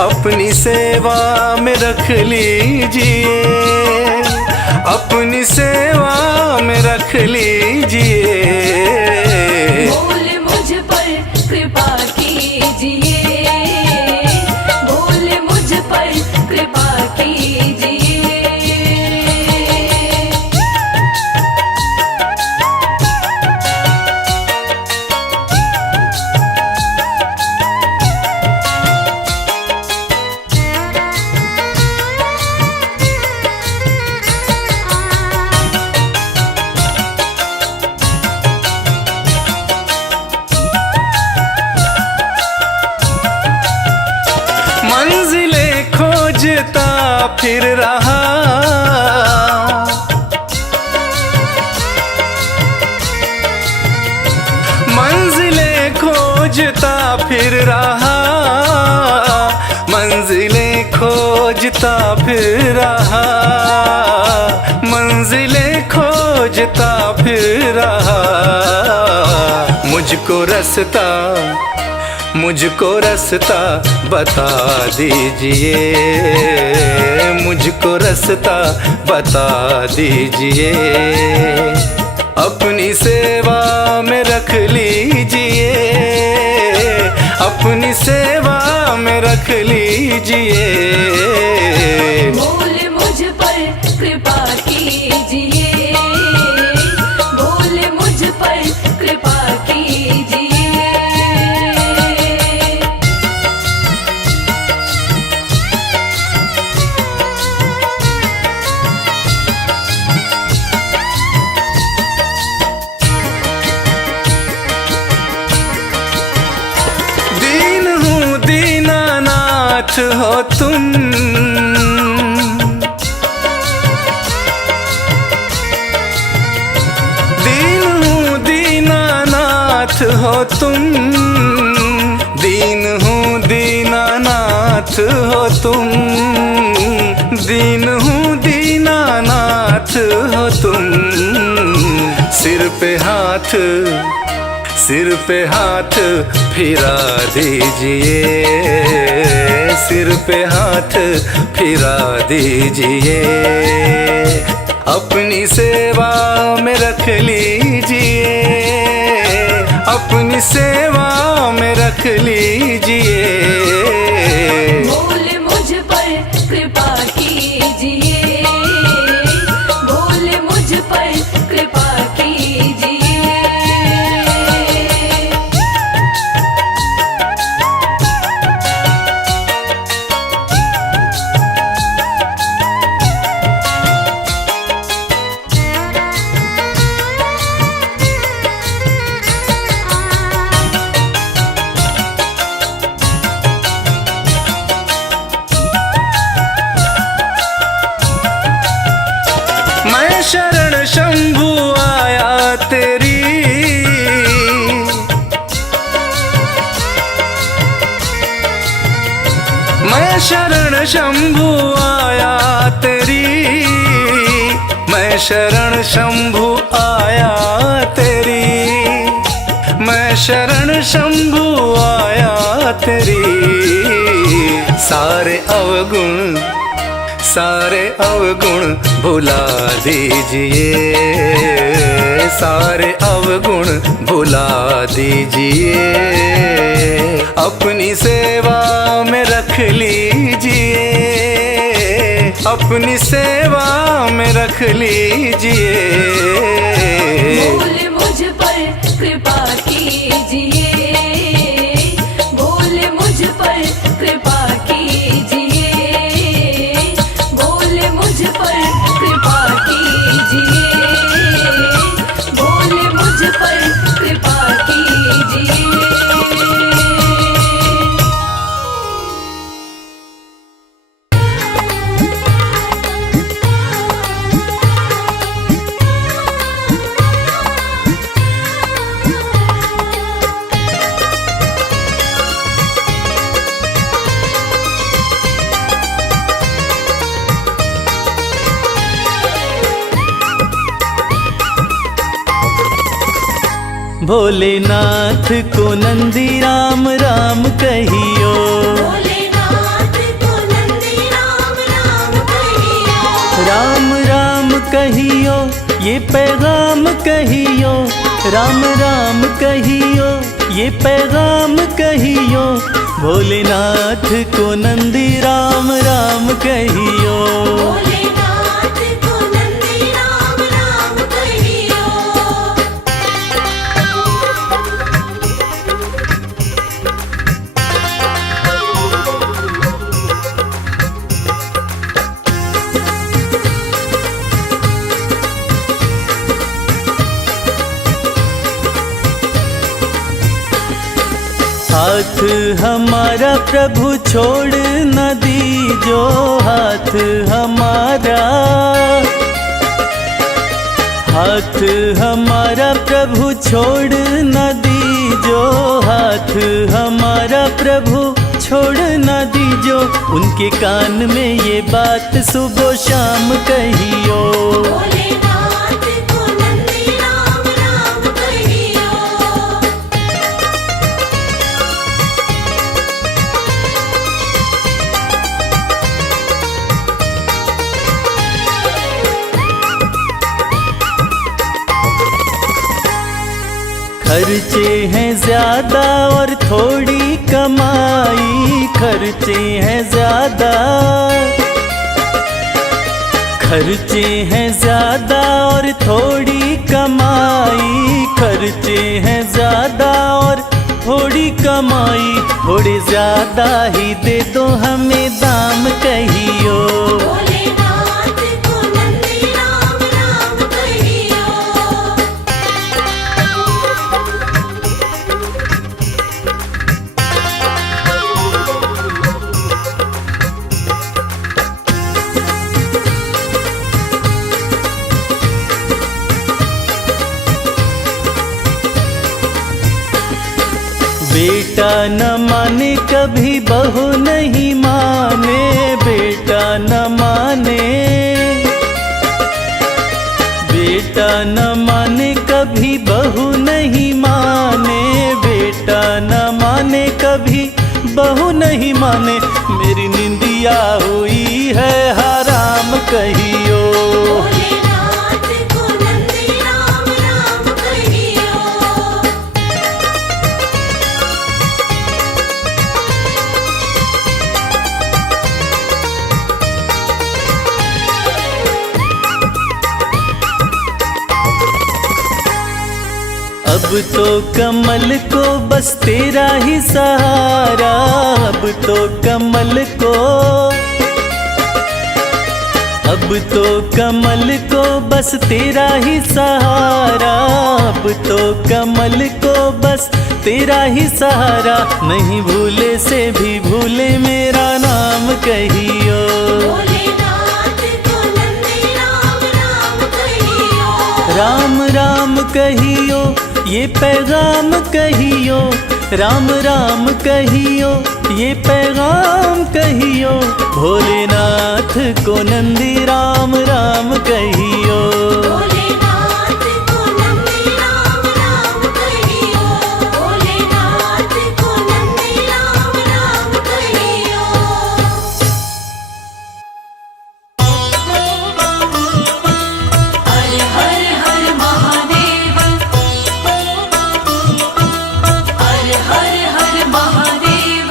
अपनी सेवा में रख लीजिए, अपनी सेवा में रख लीजिए। भोले मुझ पर कृपा कीजिए, भोले मुझ पर कृपा कीजिए। फिर रहा, मंजिलें खोजता फिर रहा, मंजिलें खोजता फिर रहा, मंजिलें खोजता फिर रहा। मुझको रास्ता बता दीजिए, मुझको रास्ता बता दीजिए, अपनी सेवा में रख लीजिए, अपनी सेवा में रख लीजिए। बोल मुझ पर कृपा कीजिए, बोल मुझ पर कृपा कीजिए। दीन हूँ दीनानाथ हो तुम, दीन हूँ दीनानाथ हो तुम, दीन हूँ दीनानाथ हो तुम, दीन हूँ दीनानाथ हो तुम। सिर पे हाथ फिरा दीजिए, सिर पे हाथ फिरा दीजिए, अपनी सेवा में रख लीजिए, अपनी सेवा में रख लीजिए। बोल मुझ पर कृपा कीजिए, बोल मुझ पर कृपा कीजिए। मैं शरण शंभु आया तेरी, मैं शरण शंभु आया तेरी, मैं शरण शंभु आया तेरी, मैं शरण शंभु आया तेरी। सारे अवगुण भुला दीजिए, सारे अवगुण भुला दीजिए, अपनी सेवा में रख लीजिए, अपनी सेवा में रख लीजिए। बोल मुझ पर कृपा कीजिए, बोल मुझ पर कृपा कीजिए, बोल मुझ पर कृपा कीजिए, बोल मुझ पर कृपा कीजिए। भोलेनाथ को नंदी राम राम कहियो, भोलेनाथ को नंदी राम राम कहियो, राम राम कहियो, ये पैगाम कहियो, राम राम कहियो, ये पैगाम कहियो, भोलेनाथ को नंदी राम राम कहियो। भोलेनाथ को नंदी राम राम कहियो। हाथ हमारा प्रभु छोड़ न दीजो, हाथ हमारा, हाथ हमारा प्रभु छोड़ न दीजो, हाथ हमारा प्रभु छोड़ न दीजो। उनके कान में ये बात सुबह शाम कहियो। भोलेनाथ को नंदी राम राम कहियो। खर्चे हैं ज्यादा और थोड़ी कमाई, खर्चे हैं ज्यादा, खर्चे हैं ज्यादा और थोड़ी कमाई, खर्चे हैं ज्यादा और थोड़ी कमाई। थोड़े ज्यादा ही दे दो हमें दाम कहियो। भोलेनाथ को नंदी राम राम कहियो। बेटा न माने कभी बहू नहीं माने, बेटा न माने, बेटा न माने कभी बहू नहीं माने, बेटा न माने कभी बहू नहीं माने। मेरी निंदिया हुई है हराम कहियो। भोलेनाथ को नंदी राम राम कहियो। अब तो कमल को बस तेरा ही सहारा, अब तो कमल को, अब तो कमल को बस तेरा ही सहारा, अब तो कमल को बस तेरा ही सहारा। नहीं भूले से भी भूले मेरा नाम कहियो। भोलेनाथ को नंदी राम राम कहियो। राम राम कहियो, ये पैगाम कहियो, राम राम कहियो, ये पैगाम कहियो। भोलेनाथ को नंदी राम राम कहियो। भोलेनाथ को नंदी राम राम कहियो। भोलेनाथ को नंदी राम राम कहियो। हर हर हर महादेव। हर हर हर महादेव।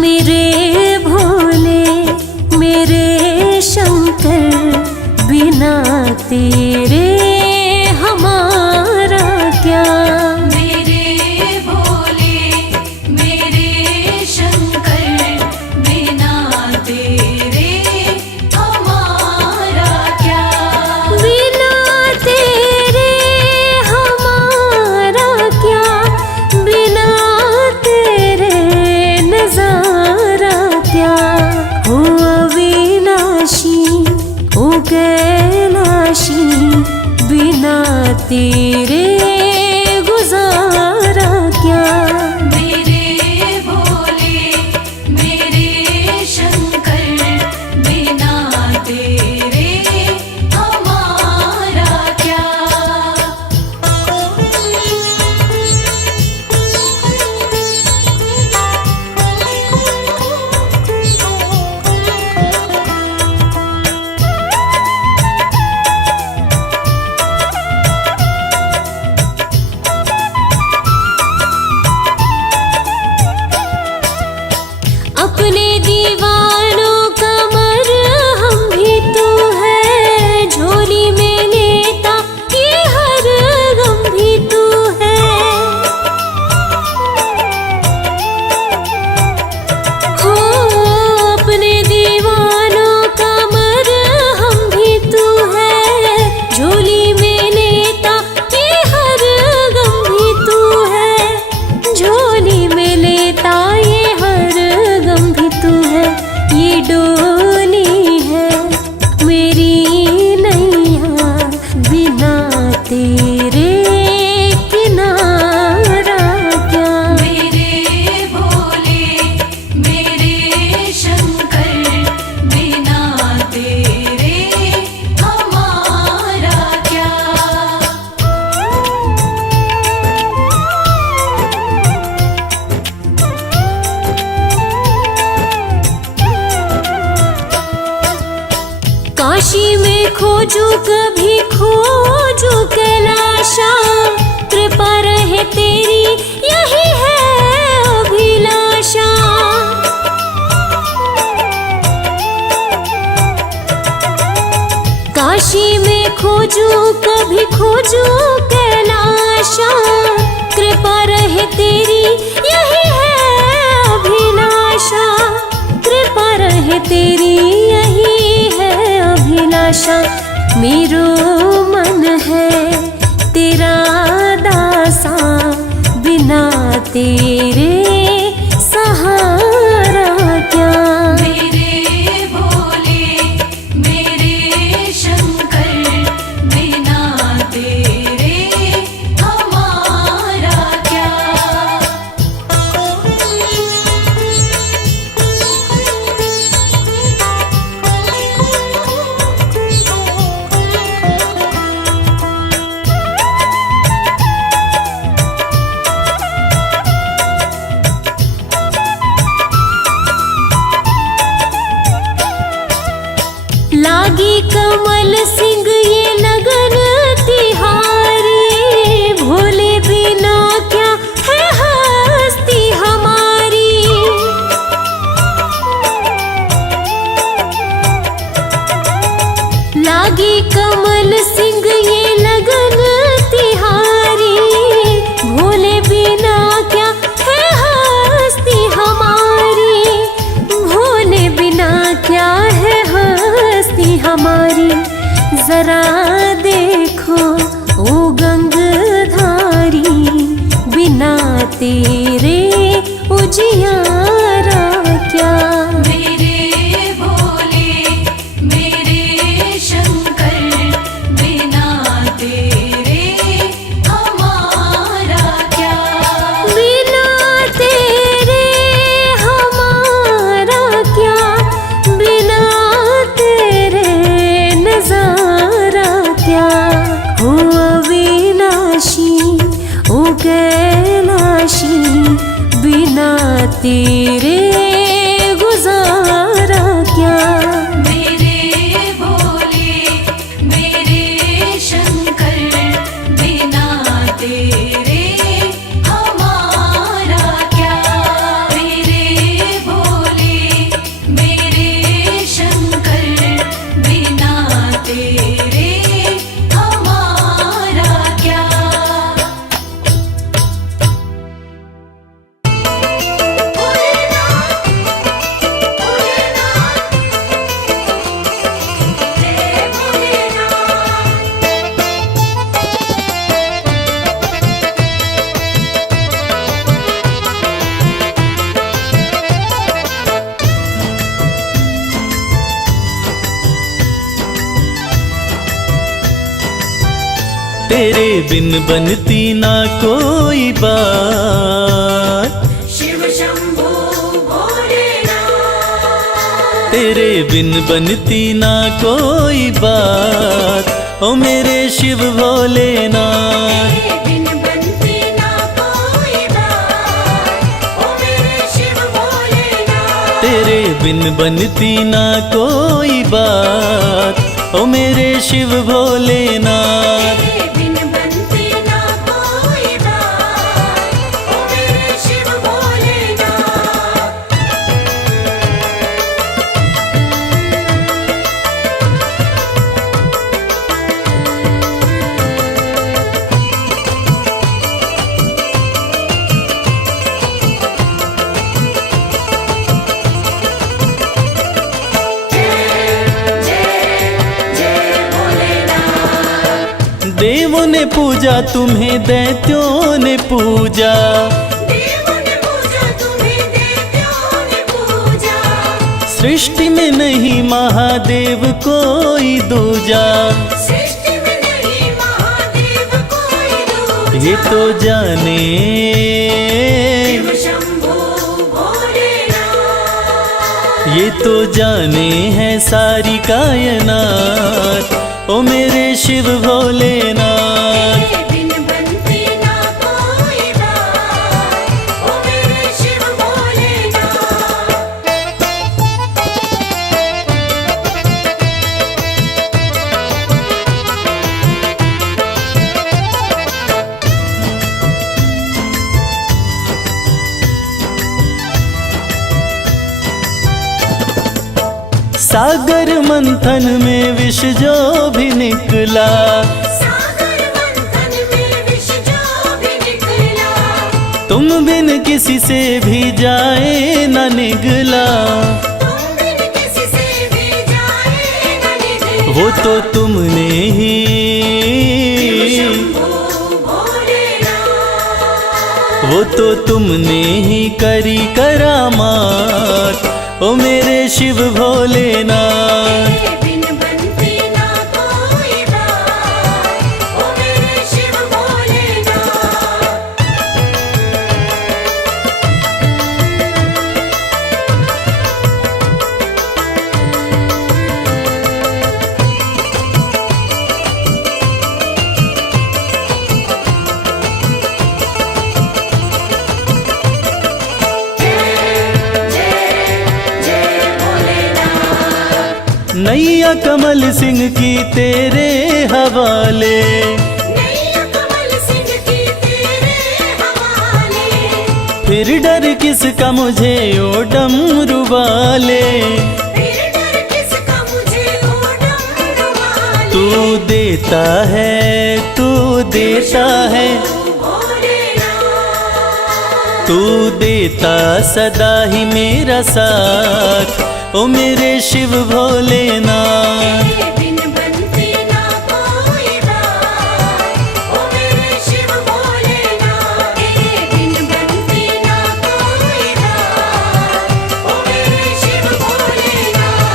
मेरे भोले मेरे शंकर, बिना तेरे हमारा क्या। मेरे भोले मेरे शंकर, बिना तेरे हमारा क्या। बिना तेरे हमारा क्या, बिना तेरे नजारा क्या। हो अविनाशी, हो कैलाशी, खोजू कभी खोजू कैलाशा, कृपा रहे तेरी यही है अभिलाषा। काशी में खोजू कभी खोजू कैलाशा, कृपा रहे तेरी यही है अभिलाषा। कृपा रहे तेरी यही है अभिलाषा। मेरो मन है तेरा दासा, बिना तेरे सहारा क्या। मेरे भोले मेरे शंकर, बिना तेरे हमारा क्या। लागी कमल सिंह ये लगन तिहारी, भोले बिना क्या है हस्ती हमारी। लागी कमल सिंह ये लगन तिहारी, भोले बिना क्या है हस्ती हमारी। भोले बिना क्या है हस्ती हमारी। जरा देखो ओ गंगधारी, बिना तेरे उजियारा क्या। मेरे भोले मेरे शंकर, बिना तेरे हमारा क्या। बिना तेरे हमारा क्या, बिना तेरे नजारा क्या। हो अविनाशी ओ कैलाशी, बिना तेरे गुजारा क्या। मेरे भोले मेरे शंकर, बिना तेरे हमारा क्या। मेरे भोले मेरे शंकर, बिना तेरे हमारा क्या। भोलेनाथ भोलेनाथ जय भोलेनाथ। तेरे बिन बनती ना कोई बात, शिव शंभो भोलेनाथ। तेरे बिन बनती ना कोई बात। ओ मेरे शिव भोलेनाथ, तेरे बिन बनती ना कोई बात, ओ मेरे शिव भोलेनाथ। तेरे बिन बनती ना कोई बात। ओ मेरे शिव भोलेनाथ, तेरे बिन बनती ना कोई बात, ओ मेरे शिव भोलेनाथ। देवों ने पूजा तुम्हें, दैत्यों ने पूजा। देवों ने पूजा तुम्हें, दैत्यों ने पूजा। सृष्टि में नहीं महादेव कोई दूजा। सृष्टि में नहीं महादेव कोई दूजा। ये तो जाने शिव शंभो भोलेनाथ। ये तो जाने है सारी कायनात। ओ मेरे शिव भोलेनाथ, तेरे बिन बनती ना कोई बात, ओ मेरे शिव भोलेनाथ। सागर मंथन में विष जो भी निकला, सागर मंथन में विष जो भी निकला, तुम बिन किसी से भी जाए न निगला। तुम बिन किसी से भी जाए न निकला। वो तो तुमने ही, शंभो भोलेनाथ, वो तो तुमने ही करी करामात, ओ मेरे शिव भोलेनाथ। तेरे बिन बनती ना कोई बात, ओ मेरे शिव भोलेनाथ। नैया कमल सिंह की तेरे हवाले, नैया कमल सिंह की तेरे हवाले, फिर डर किसका मुझे ओ डमरू वाले। फिर डर किसका मुझे ओ डमरू वाले। तू देता है, तू देता है, भोलेनाथ, तू देता सदा ही मेरा साथ, ओ मेरे शिव भोलेनाथ। तेरे बिन बनती ना कोई बात, ओ मेरे शिव भोलेनाथ। तेरे बिन बनती ना कोई बात, ओ मेरे शिव भोलेनाथ।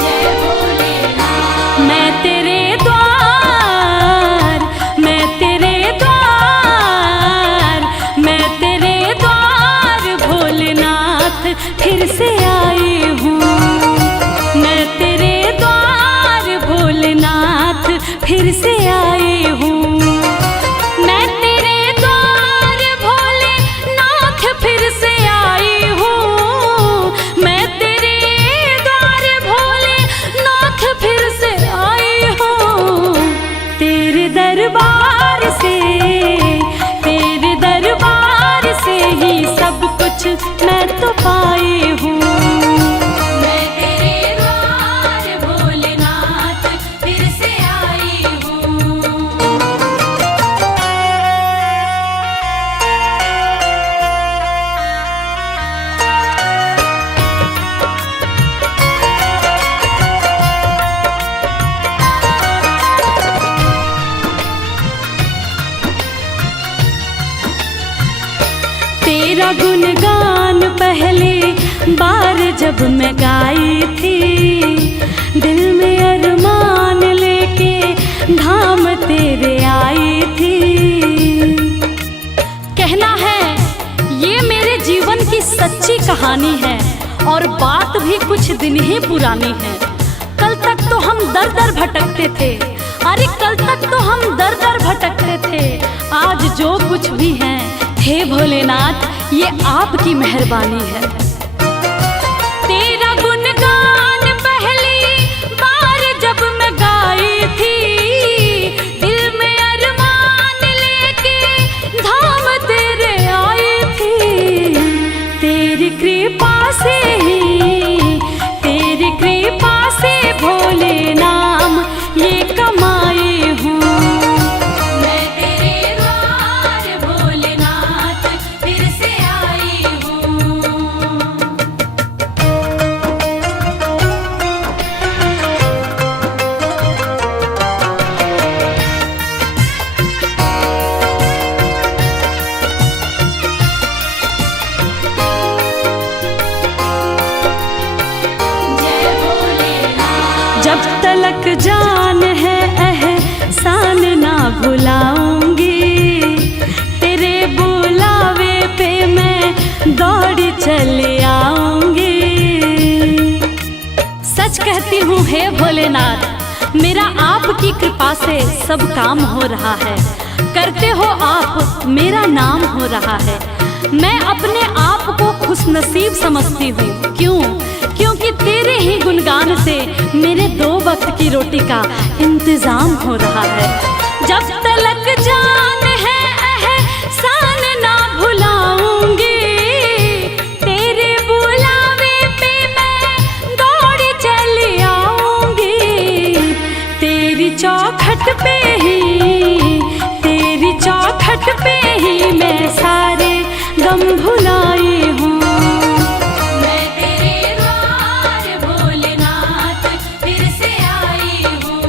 जय भोलेनाथ। मैं तेरे द्वार, मैं तेरे द्वार, मैं तेरे द्वार भोलेनाथ फिर से आई हूँ। मैं तेरे द्वार भोलेनाथ फिर से आई हूँ। मैं तेरे द्वार भोलेनाथ फिर से आई हूँ। मैं तेरे द्वार भोलेनाथ फिर से आई हूँ। तेरे दरबार से, तेरे दरबार से ही सब कुछ मैं तो पाई हूँ। मैं तेरे द्वार भोलेनाथ फिर से आई हूँ। तेरा गुणगान पहले बार जब मैं गाई थी, दिल में अरमान लेके धाम तेरे आई थी। कहना है ये मेरे जीवन की सच्ची कहानी है और बात भी कुछ दिन ही पुरानी है। कल तक तो हम दर दर भटकते थे, अरे कल तक तो हम दर दर भटकते थे। आज जो कुछ भी है, हे भोलेनाथ ये आपकी मेहरबानी है। तेरा गुणगान पहली बार जब मैं गाई थी, दिल में अरमान लेके धाम तेरे आई थी। तेरी कृपा से ही, तेरी कृपा से भोले नाम ये कमाई हूँ। मैं तेरे द्वार भोलेनाथ फिर से आई हूँ। जय भोलेनाथ। जब तलक जान है एहसान ना भुलाऊंगी, तेरे बुलावे पे मैं दौड़ी चली आऊंगी। सच कहती हूँ हे भोलेनाथ, मेरा आपकी कृपा से सब काम हो रहा है। करते हो आप मेरा नाम हो रहा है। मैं अपने आप को खुशनसीब समझती हूँ। क्यों? क्योंकि तेरे ही गुणगान से मेरे 2 वक्त की रोटी का इंतजाम हो रहा है। जब तलक जान है एहसान ना भुलाऊंगी, तेरे बुलावे पे मैं दौड़ चली आऊंगी। तेरी चौखट पे ही मैं सारे गम भुलाई हूँ। मैं तेरे द्वार भोलेनाथ फिर से आई हूँ।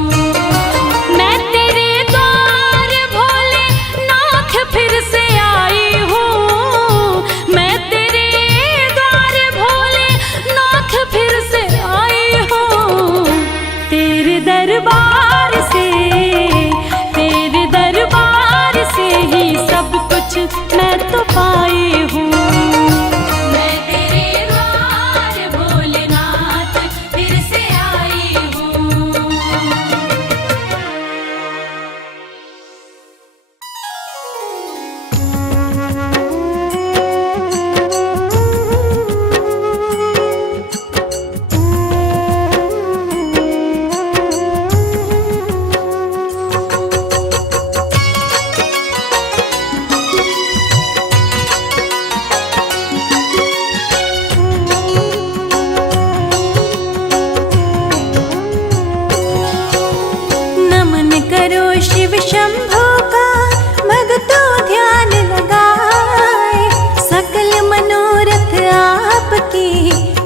मैं तेरे द्वार भोलेनाथ फिर से आई हूँ। मैं तेरे द्वार भोलेनाथ फिर से आई हूँ। तेरे दरबार से ही सब कुछ मैं तो पाई हूँ। मैं तेरे द्वार भोलेनाथ फिर से आई हूँ। शिव शंभो का भक्तों ध्यान लगाए, सकल मनोरथ आपकी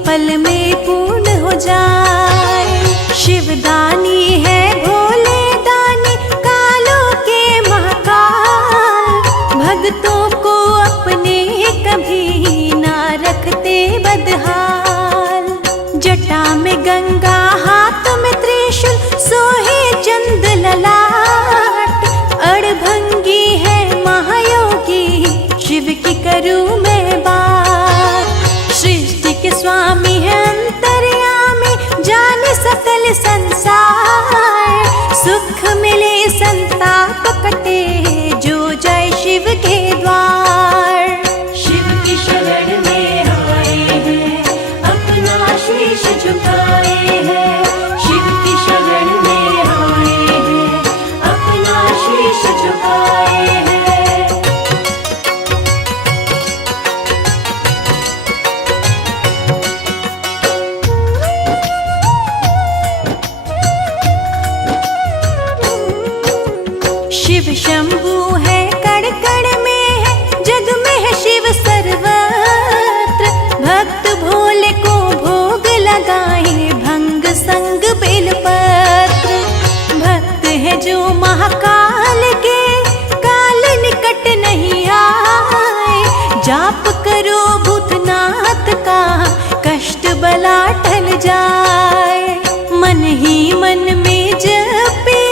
पल में पूर्ण हो जाए। शिवदानी है भोले दानी कालों के महाकाल, भक्तों को अपने कभी ना रखते बदहाल। जटा में गंगा हाथ में त्रिशूल सोहे चंद ललाट, अड़भंगी है महायोगी शिव की करूं मैं बात। सृष्टि के स्वामी है अंतर्यामी जाने सकल संसार, सुख मिले संताप कटे जो जय शिव के द्वार। शिव की शरण में आए हैं अपना शीश झुकाए हैं। शिव की शरण में आए हैं अपना शीश झुकाए हैं। शिव शंभु है कण कण में है, जग में है शिव सर्वत्र। भक्त भोले को भोग लगाए भंग संग बेलपत्र। भक्त है जो महाकाल के काल निकट नहीं आए, जाप करो भूतनाथ का कष्ट बला टल जाए। मन ही मन में जपे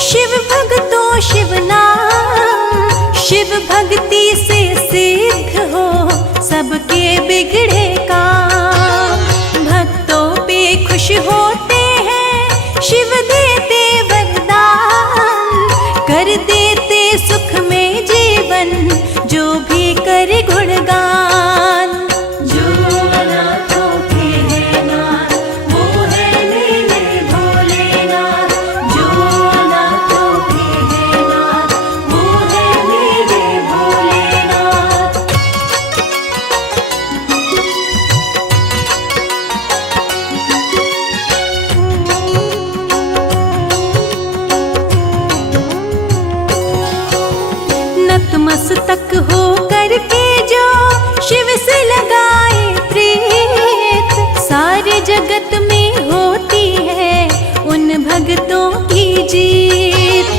शिव भक्तों शिव नाम, शिव भक्ति से सिद्ध हो सबके बिगड़े काम। भक्तों पे खुश होते हैं शिव देते वरदान, कर देते सुख में जीवन जो भी करे गुणगान। जो अनाथों के है नाथ वो है मेरे भोलेनाथ। जो अनाथों के है नाथ वो है मेरे भोलेनाथ। नतमस्तक हो करके जो शिव से लगाए प्रीत, सारे जगत में होती है उन भक्तों की जीत।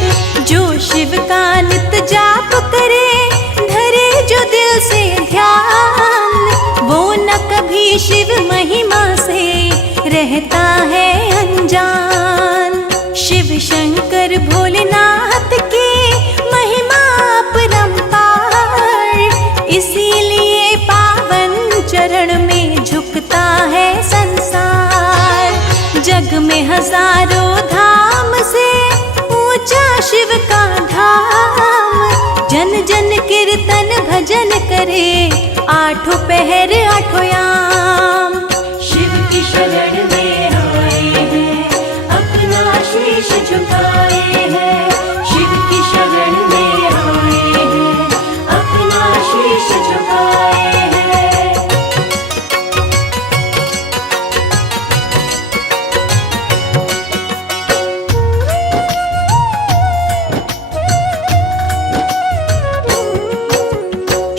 जो शिव का नित जाप करे धरे जो दिल से ध्यान, वो न कभी शिव महिमा से रहता है अनजान। शिव शंकर भोलेनाथ की महिमा अपरंपार, इसीलिए पावन चरण में झुकता है संसार। जग में हजारों धाम से ऊंचा शिव का धाम, भजन करे, आठों पहर आठों याम। शिव की शरण में आए हैं, अपना शीश झुकाए हैं। शिव की शरण में आए हैं, अपना शीश झुकाए हैं।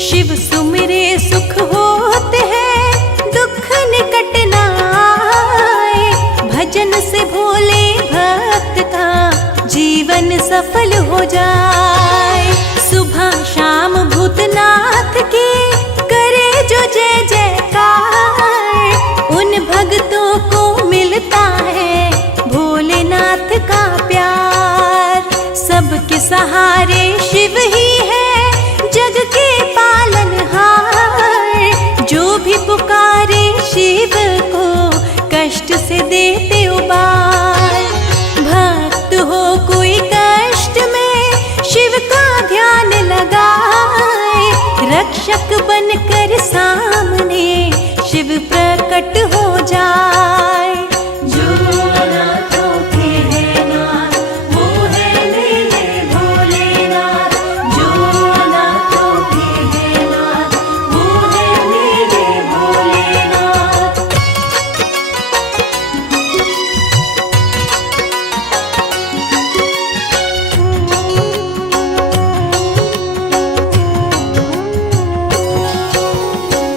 शिव सुमिरे सुख होते हैं, दुख निकट न आए। भजन से भोले भक्त का जीवन सफल हो जाए। सुबह शाम भूतनाथ की करे जो जय जयकार, उन भक्तों को मिलता है भोलेनाथ का प्यार। सबके सहारे शिव ही है, जग के पालनहार। जो भी पुकारे शिव को, कष्ट से देते उबार। भक्त हो कोई कष्ट में, शिव का ध्यान लगाए। रक्षक बनकर सामने शिव प्रकट हो जाए। जो अनाथों के हैं नाथ, वो है मेरे भोलेनाथ। जो अनाथों के हैं नाथ, वो है मेरे भोलेनाथ।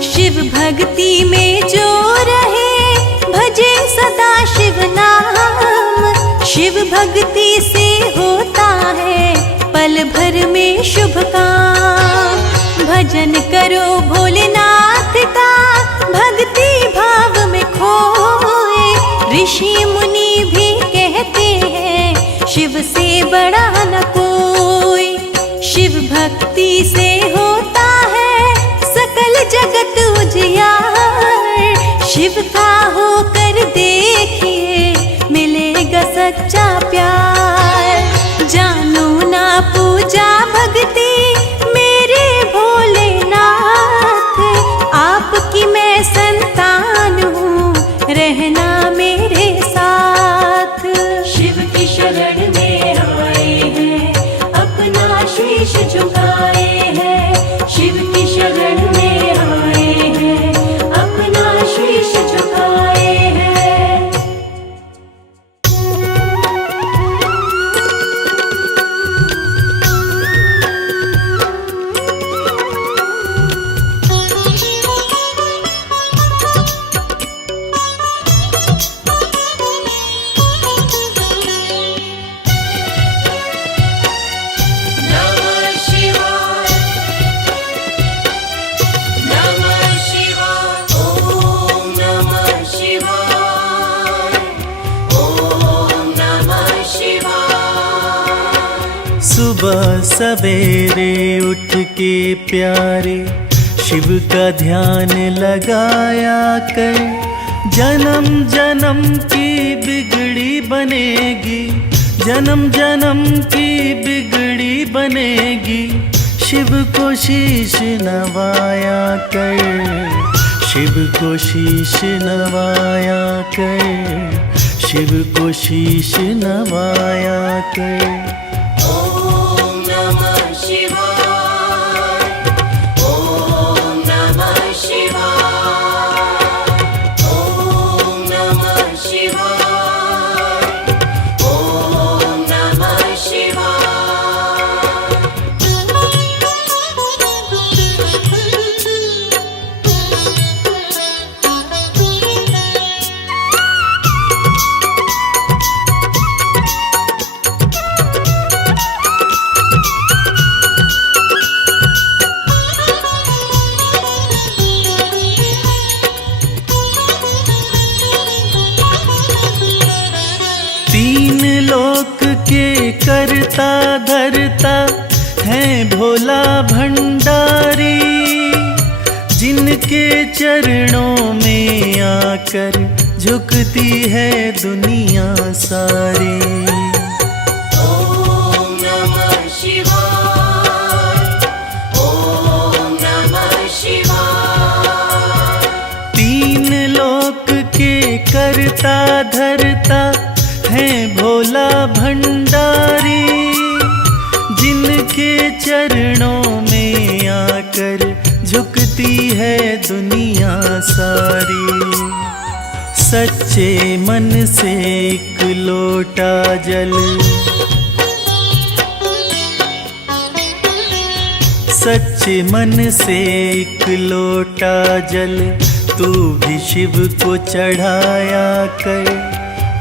शिव भक्ति में जो रहे, भजे सदा शिव नाम। शिव भक्ति से होता है पल भर में शुभ काम। भजन करो भोलेनाथ का, भक्ति भाव में खोए। ऋषि मुनि भी कहते हैं, शिव से बड़ा न कोई। शिव भक्ति से होता है सकल जगत उजियार। शिव का होकर देखिए, मिलेगा सच्चा प्यार। जानू ना पूजा भक्ति मेरे भोलेनाथ, आपकी मैं संतान हूँ, रहना मेरे साथ। शिव की शरण में आए हैं, अपना शीश झुकाए हैं। शिव की शरण में आए हैं, अपना शीश झुकाए हैं। नमः शिवाय, नमः शिवाय, ओम नमः शिवाय, ओम नमः शिवाय। सुबह सवेरे उठ के प्यारे शिव का ध्यान लगाया कर। जन्म जन्म की बिगड़ी बनेगी, जन्म जन्म की बिगड़ी बनेगी। शिव को शीश नवाया कर, शिव को शीश नवाया कर, शिव को शीश नवाया कर। ओम नमः शिवाय, ओम नमः शिवाय, ओम नमः शिवाय, ओम नमः शिवाय। तीन लोक के करता धरता है भोला भंडारी। जिनके चरणों में आकर झुकती है दुनिया सारी। ओम नमः शिवाय, ओम करता धरता है भोला भंडारी, जिनके चरणों में आकर झुकती है दुनिया सारी। सच्चे मन से एक लोटा जल, सच्चे मन से एक लोटा जल तू भी शिव को चढ़ाया कर।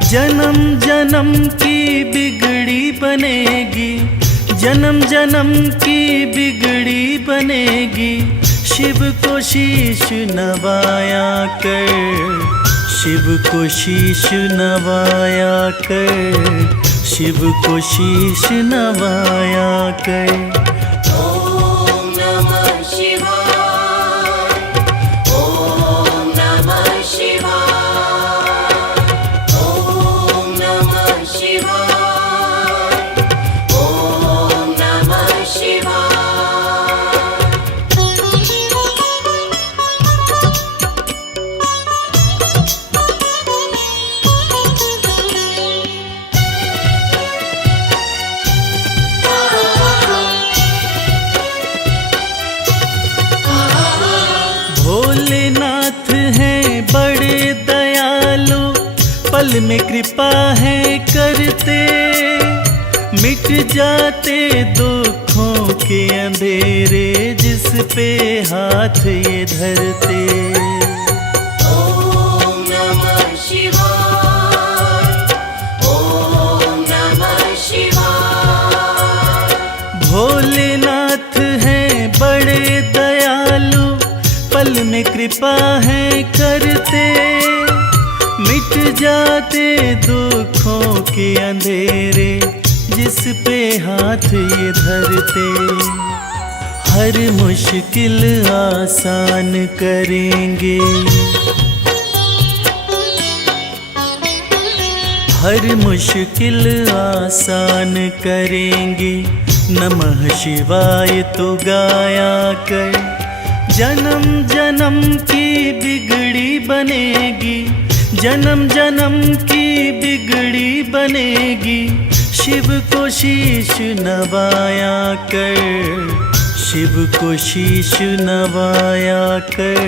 जन्म जन्म की बिगड़ी बनेगी, जन्म जन्म की बिगड़ी बनेगी, शिव को शीश नवाया कर, शिव को शीश नवाया कर, शिव को शीश नवाया कर। ॐ नमः शिवाय, ॐ नमः शिवाय, ॐ नमः शिवाय, ॐ नमः शिवाय। भोलेनाथ हैं बड़े दयालु, पल में कृपा है करते, मिट जाते दुखों के अंधेरे जिस पे हाथ ये धरते। ॐ नमः शिवाय, ॐ नमः शिवाय। भोलेनाथ हैं बड़े दयालु, पल में कृपा है करते, मिट जाते दुखों के अंधेरे जिस पे हाथ ये धरते। हर मुश्किल आसान करेंगे, हर मुश्किल आसान करेंगे, नमः शिवाय तो गाया कर। जन्म जन्म की बिगड़ी बनेगी, जन्म जन्म की बिगड़ी बनेगी, शिव को शीश नवाया कर, शिव को शीश नवाया कर,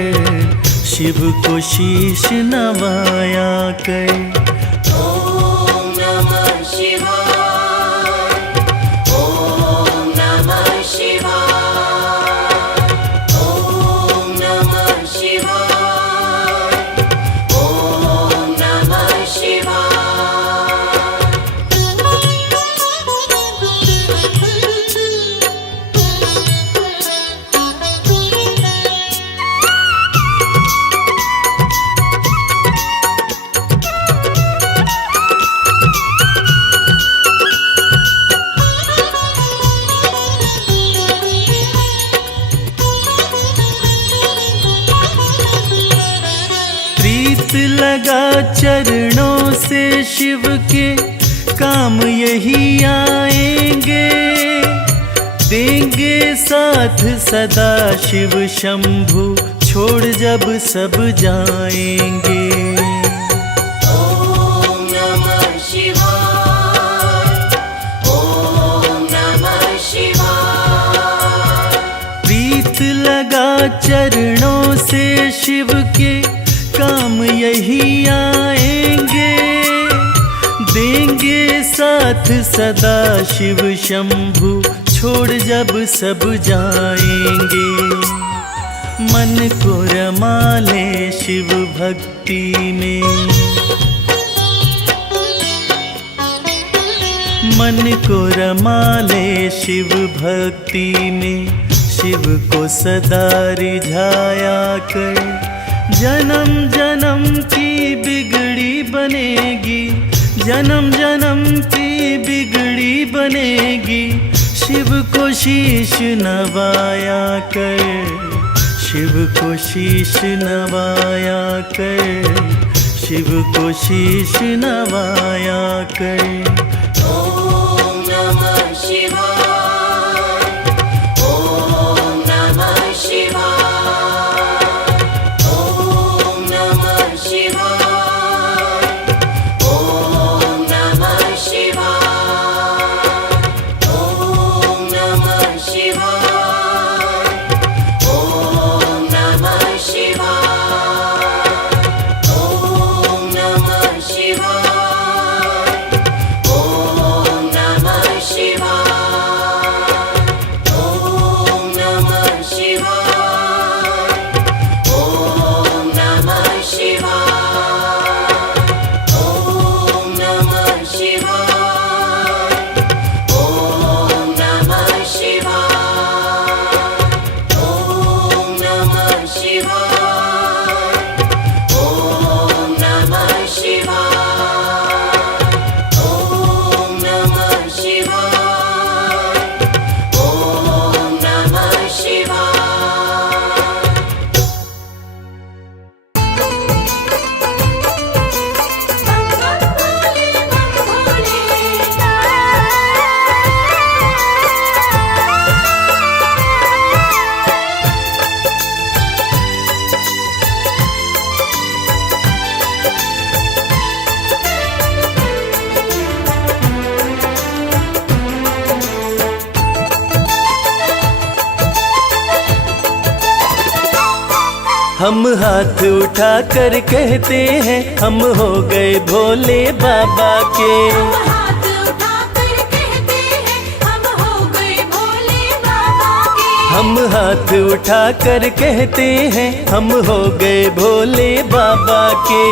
शिव को शीश नवाया कर। ॐ नमः शिवाय, ॐ नमः शिवाय, ॐ नमः शिवाय, ॐ नमः शिवाय। प्रीत लगा चरणों से शिव के, काम यही आएंगे, देंगे साथ सदा शिव शंभु, छोड़ जब सब जाएंगे। ॐ नमः शिवाय, ॐ नमः शिवाय। प्रीत लगा चरणों से शिव के, काम यही आएंगे, देंगे साथ सदा शिव शंभु, छोड़ जब सब जाएंगे। मन को रमा ले शिव भक्ति में, मन को रमा ले शिव भक्ति में, शिव को सदा रिझाया कर। जन्म जन्म की बिगड़ी बनेगी, जन्म जन्म की बिगड़ी बनेगी, शिव को शीश नवाया कर, शिव को शीश नवाया कर, शिव को शीश नवाया कर। ॐ नमः शिवाय, ॐ नमः शिवाय, ॐ नमः शिवाय, हम हाथ उठा कर कहते हैं हम हो गए भोले बाबा के। हाथ उठाकर कहते हैं हम हो गए भोले बाबा के। हम हाथ उठा कर कहते हैं हम हो गए भोले बाबा के।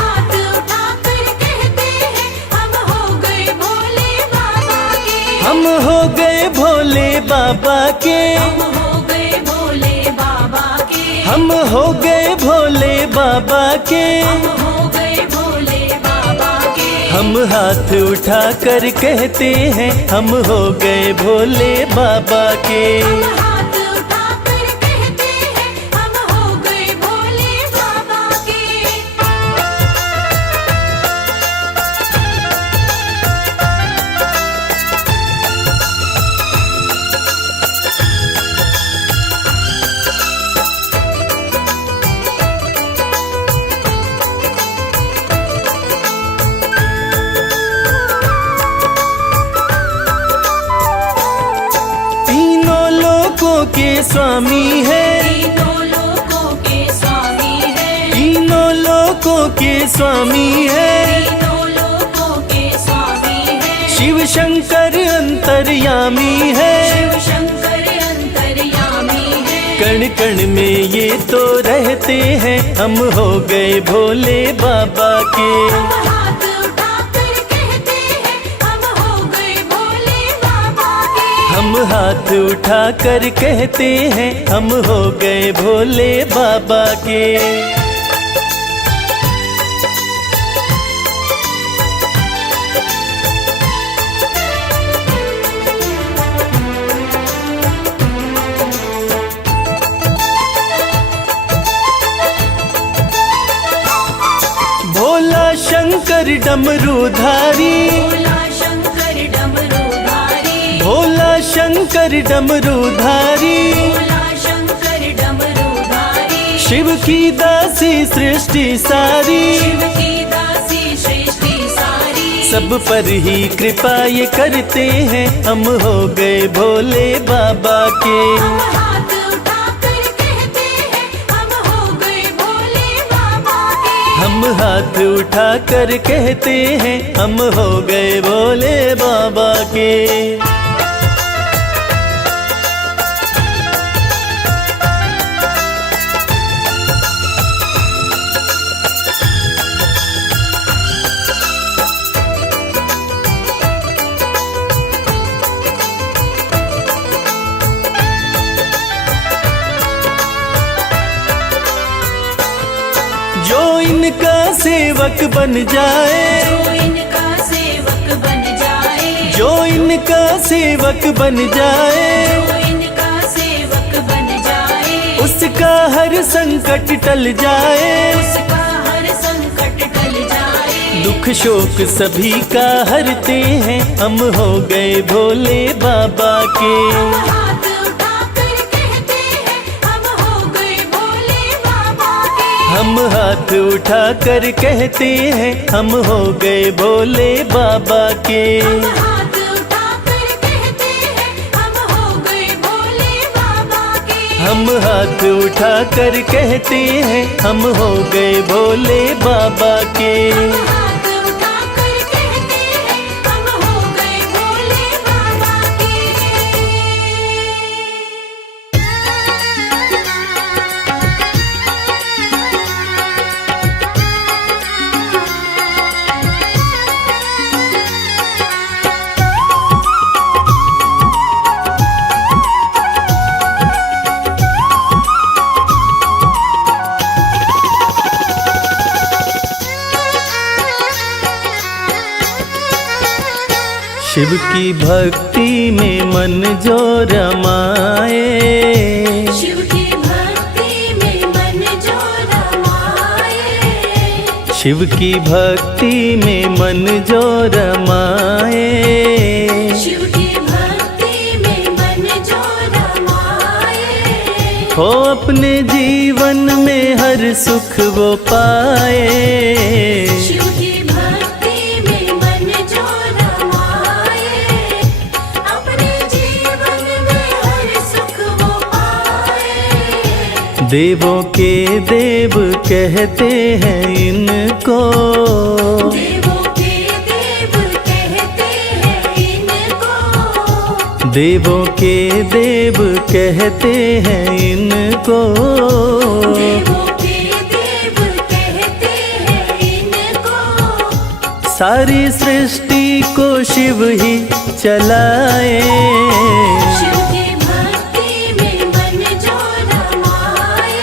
हाथ उठाकर कहते हैं हम हो गए भोले बाबा के। हम हो गए भोले बाबा के। हम हो गए भोले बाबा के। हम हो गए भोले बाबा के। हम हो गए भोले बाबा के। हम हाथ उठा कर कहते हैं हम हो गए भोले बाबा के। हाथ उठाकर कहते हैं हम हो गए भोले बाबा के। तीनों लोकों के स्वामी है। तीनों लोकों के स्वामी है। तीनों लोकों के स्वामी है। तीनों लोकों के स्वामी है। शिव शंकर अंतर्यामी है। शिव शंकर अंतर्यामी है। कण कण में ये तो रहते हैं हम हो गए भोले बाबा के। हाथ उठाकर कहते हैं हम हो गए भोले बाबा के। हम हाथ उठा कर कहते हैं हम हो गए भोले बाबा के। भोला शंकर डमरूधारी। भोला शंकर डमरूधारी। भोला शंकर डमरूधारी। भोला शंकर डमरूधारी। शिव की दासी सृष्टि सारी। शिव की दासी सृष्टि सारी। सब पर ही कृपा ये करते हैं हम हो गए भोले बाबा के। हाथ उठाकर कहते हैं हम हो गए भोले बाबा के। हम हाथ उठा कर कहते हैं हम हो गए भोले बाबा के। जो इनका सेवक बन जाए। जो इनका सेवक बन जाए। जो इनका सेवक बन जाए। जो इनका सेवक बन जाए। उसका हर संकट टल जाए। उसका हर संकट टल जाए। दुख शोक सभी का हरते हैं हम हो गए भोले बाबा के। हाथ उठाकर कहते हैं हम हो गए भोले बाबा के। हम हाथ उठा कर कहते हैं हम हो गए भोले बाबा के। हाथ उठाकर कहते हैं हम हो गए भोले बाबा के। हम हाथ उठा कर कहते हैं हम हो गए भोले बाबा के। हाथ उठाकर कहते हैं हम हो गए भोले बाबा के। शिव की भक्ति में मन जो रमाए। शिव की भक्ति में मन जो रमाए। शिव की भक्ति में मन जो रमाए। शिव की भक्ति में मन जो रमाए। हो अपने जीवन में हर सुख वो पाए। शिव की भक्ति में मन जो रमाए। अपने जीवन में हर सुख वो पाए। देवों के देव कहते हैं इनको, देवों के देव कहते हैं इनको, देवों के देव कहते हैं इनको, देवों के देव कहते हैं इनको। सारी सृष्टि को शिव ही चलाए, शिव की भक्ति में मन जो रमाए,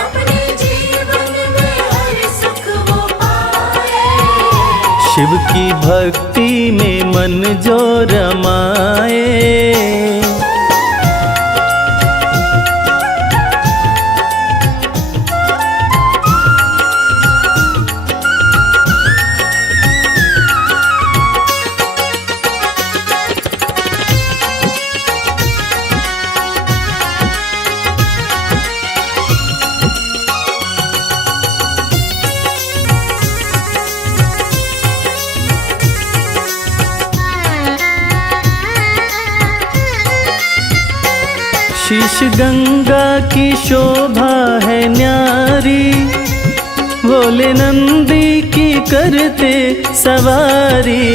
अपने जीवन में हर सुख वो पाए। शिव की भक्ति में मन जो रमाए। शीश गंगा की शोभा है न्यारी, भोले नंदी की करते सवारी।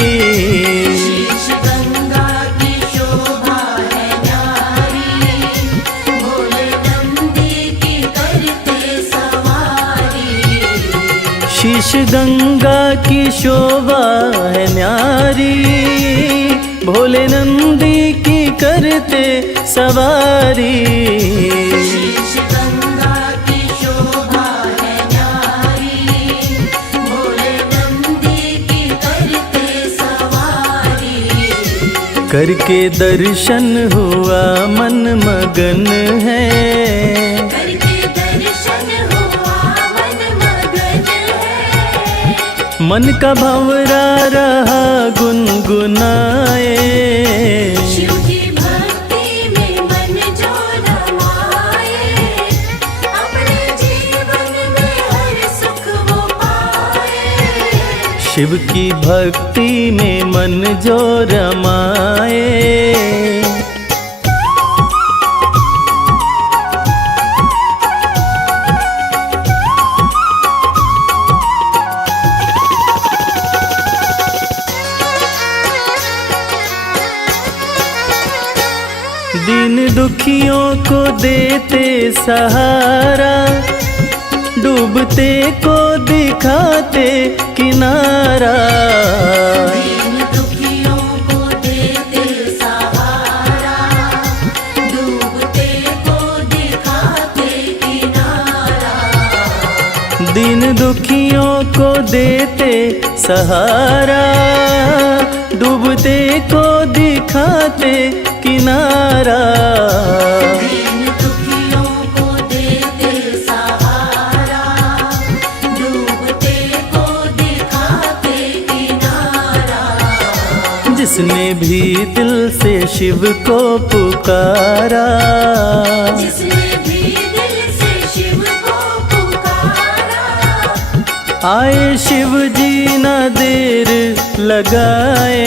शीश गंगा की शोभा है न्यारी, भोले नंदी की करते सवारी। शीश गंगा की शोभा है न्यारी, भोले नंदी की करते सवारी। शीश गंगा की शोभा है न्यारी, भोले नंदी की करते सवारी। करके दर्शन हुआ मन मगन है, करके दर्शन हुआ मन मगन है। मन का भंवरा रहा गुनगुनाए। शिव की भक्ति में मन जो रमाए, अपने जीवन में हर सुख वो पाए। शिव की भक्ति में मन जो रमाए। दीन दुखियों को देते सहारा, डूबते को दिखाते किनारा। दीन दुखियों को देते सहारा, डूबते को दिखाते किनारा। दीन दुखियों को देते सहारा, डूबते को दिखाते किनारा। दीन दुखियों को देते सहारा, डूबते को दिखाते किनारा। जिसने भी दिल से शिव को पुकारा, जिसने भी दिल से शिव को पुकारा, आए शिव जी ना देर लगाए।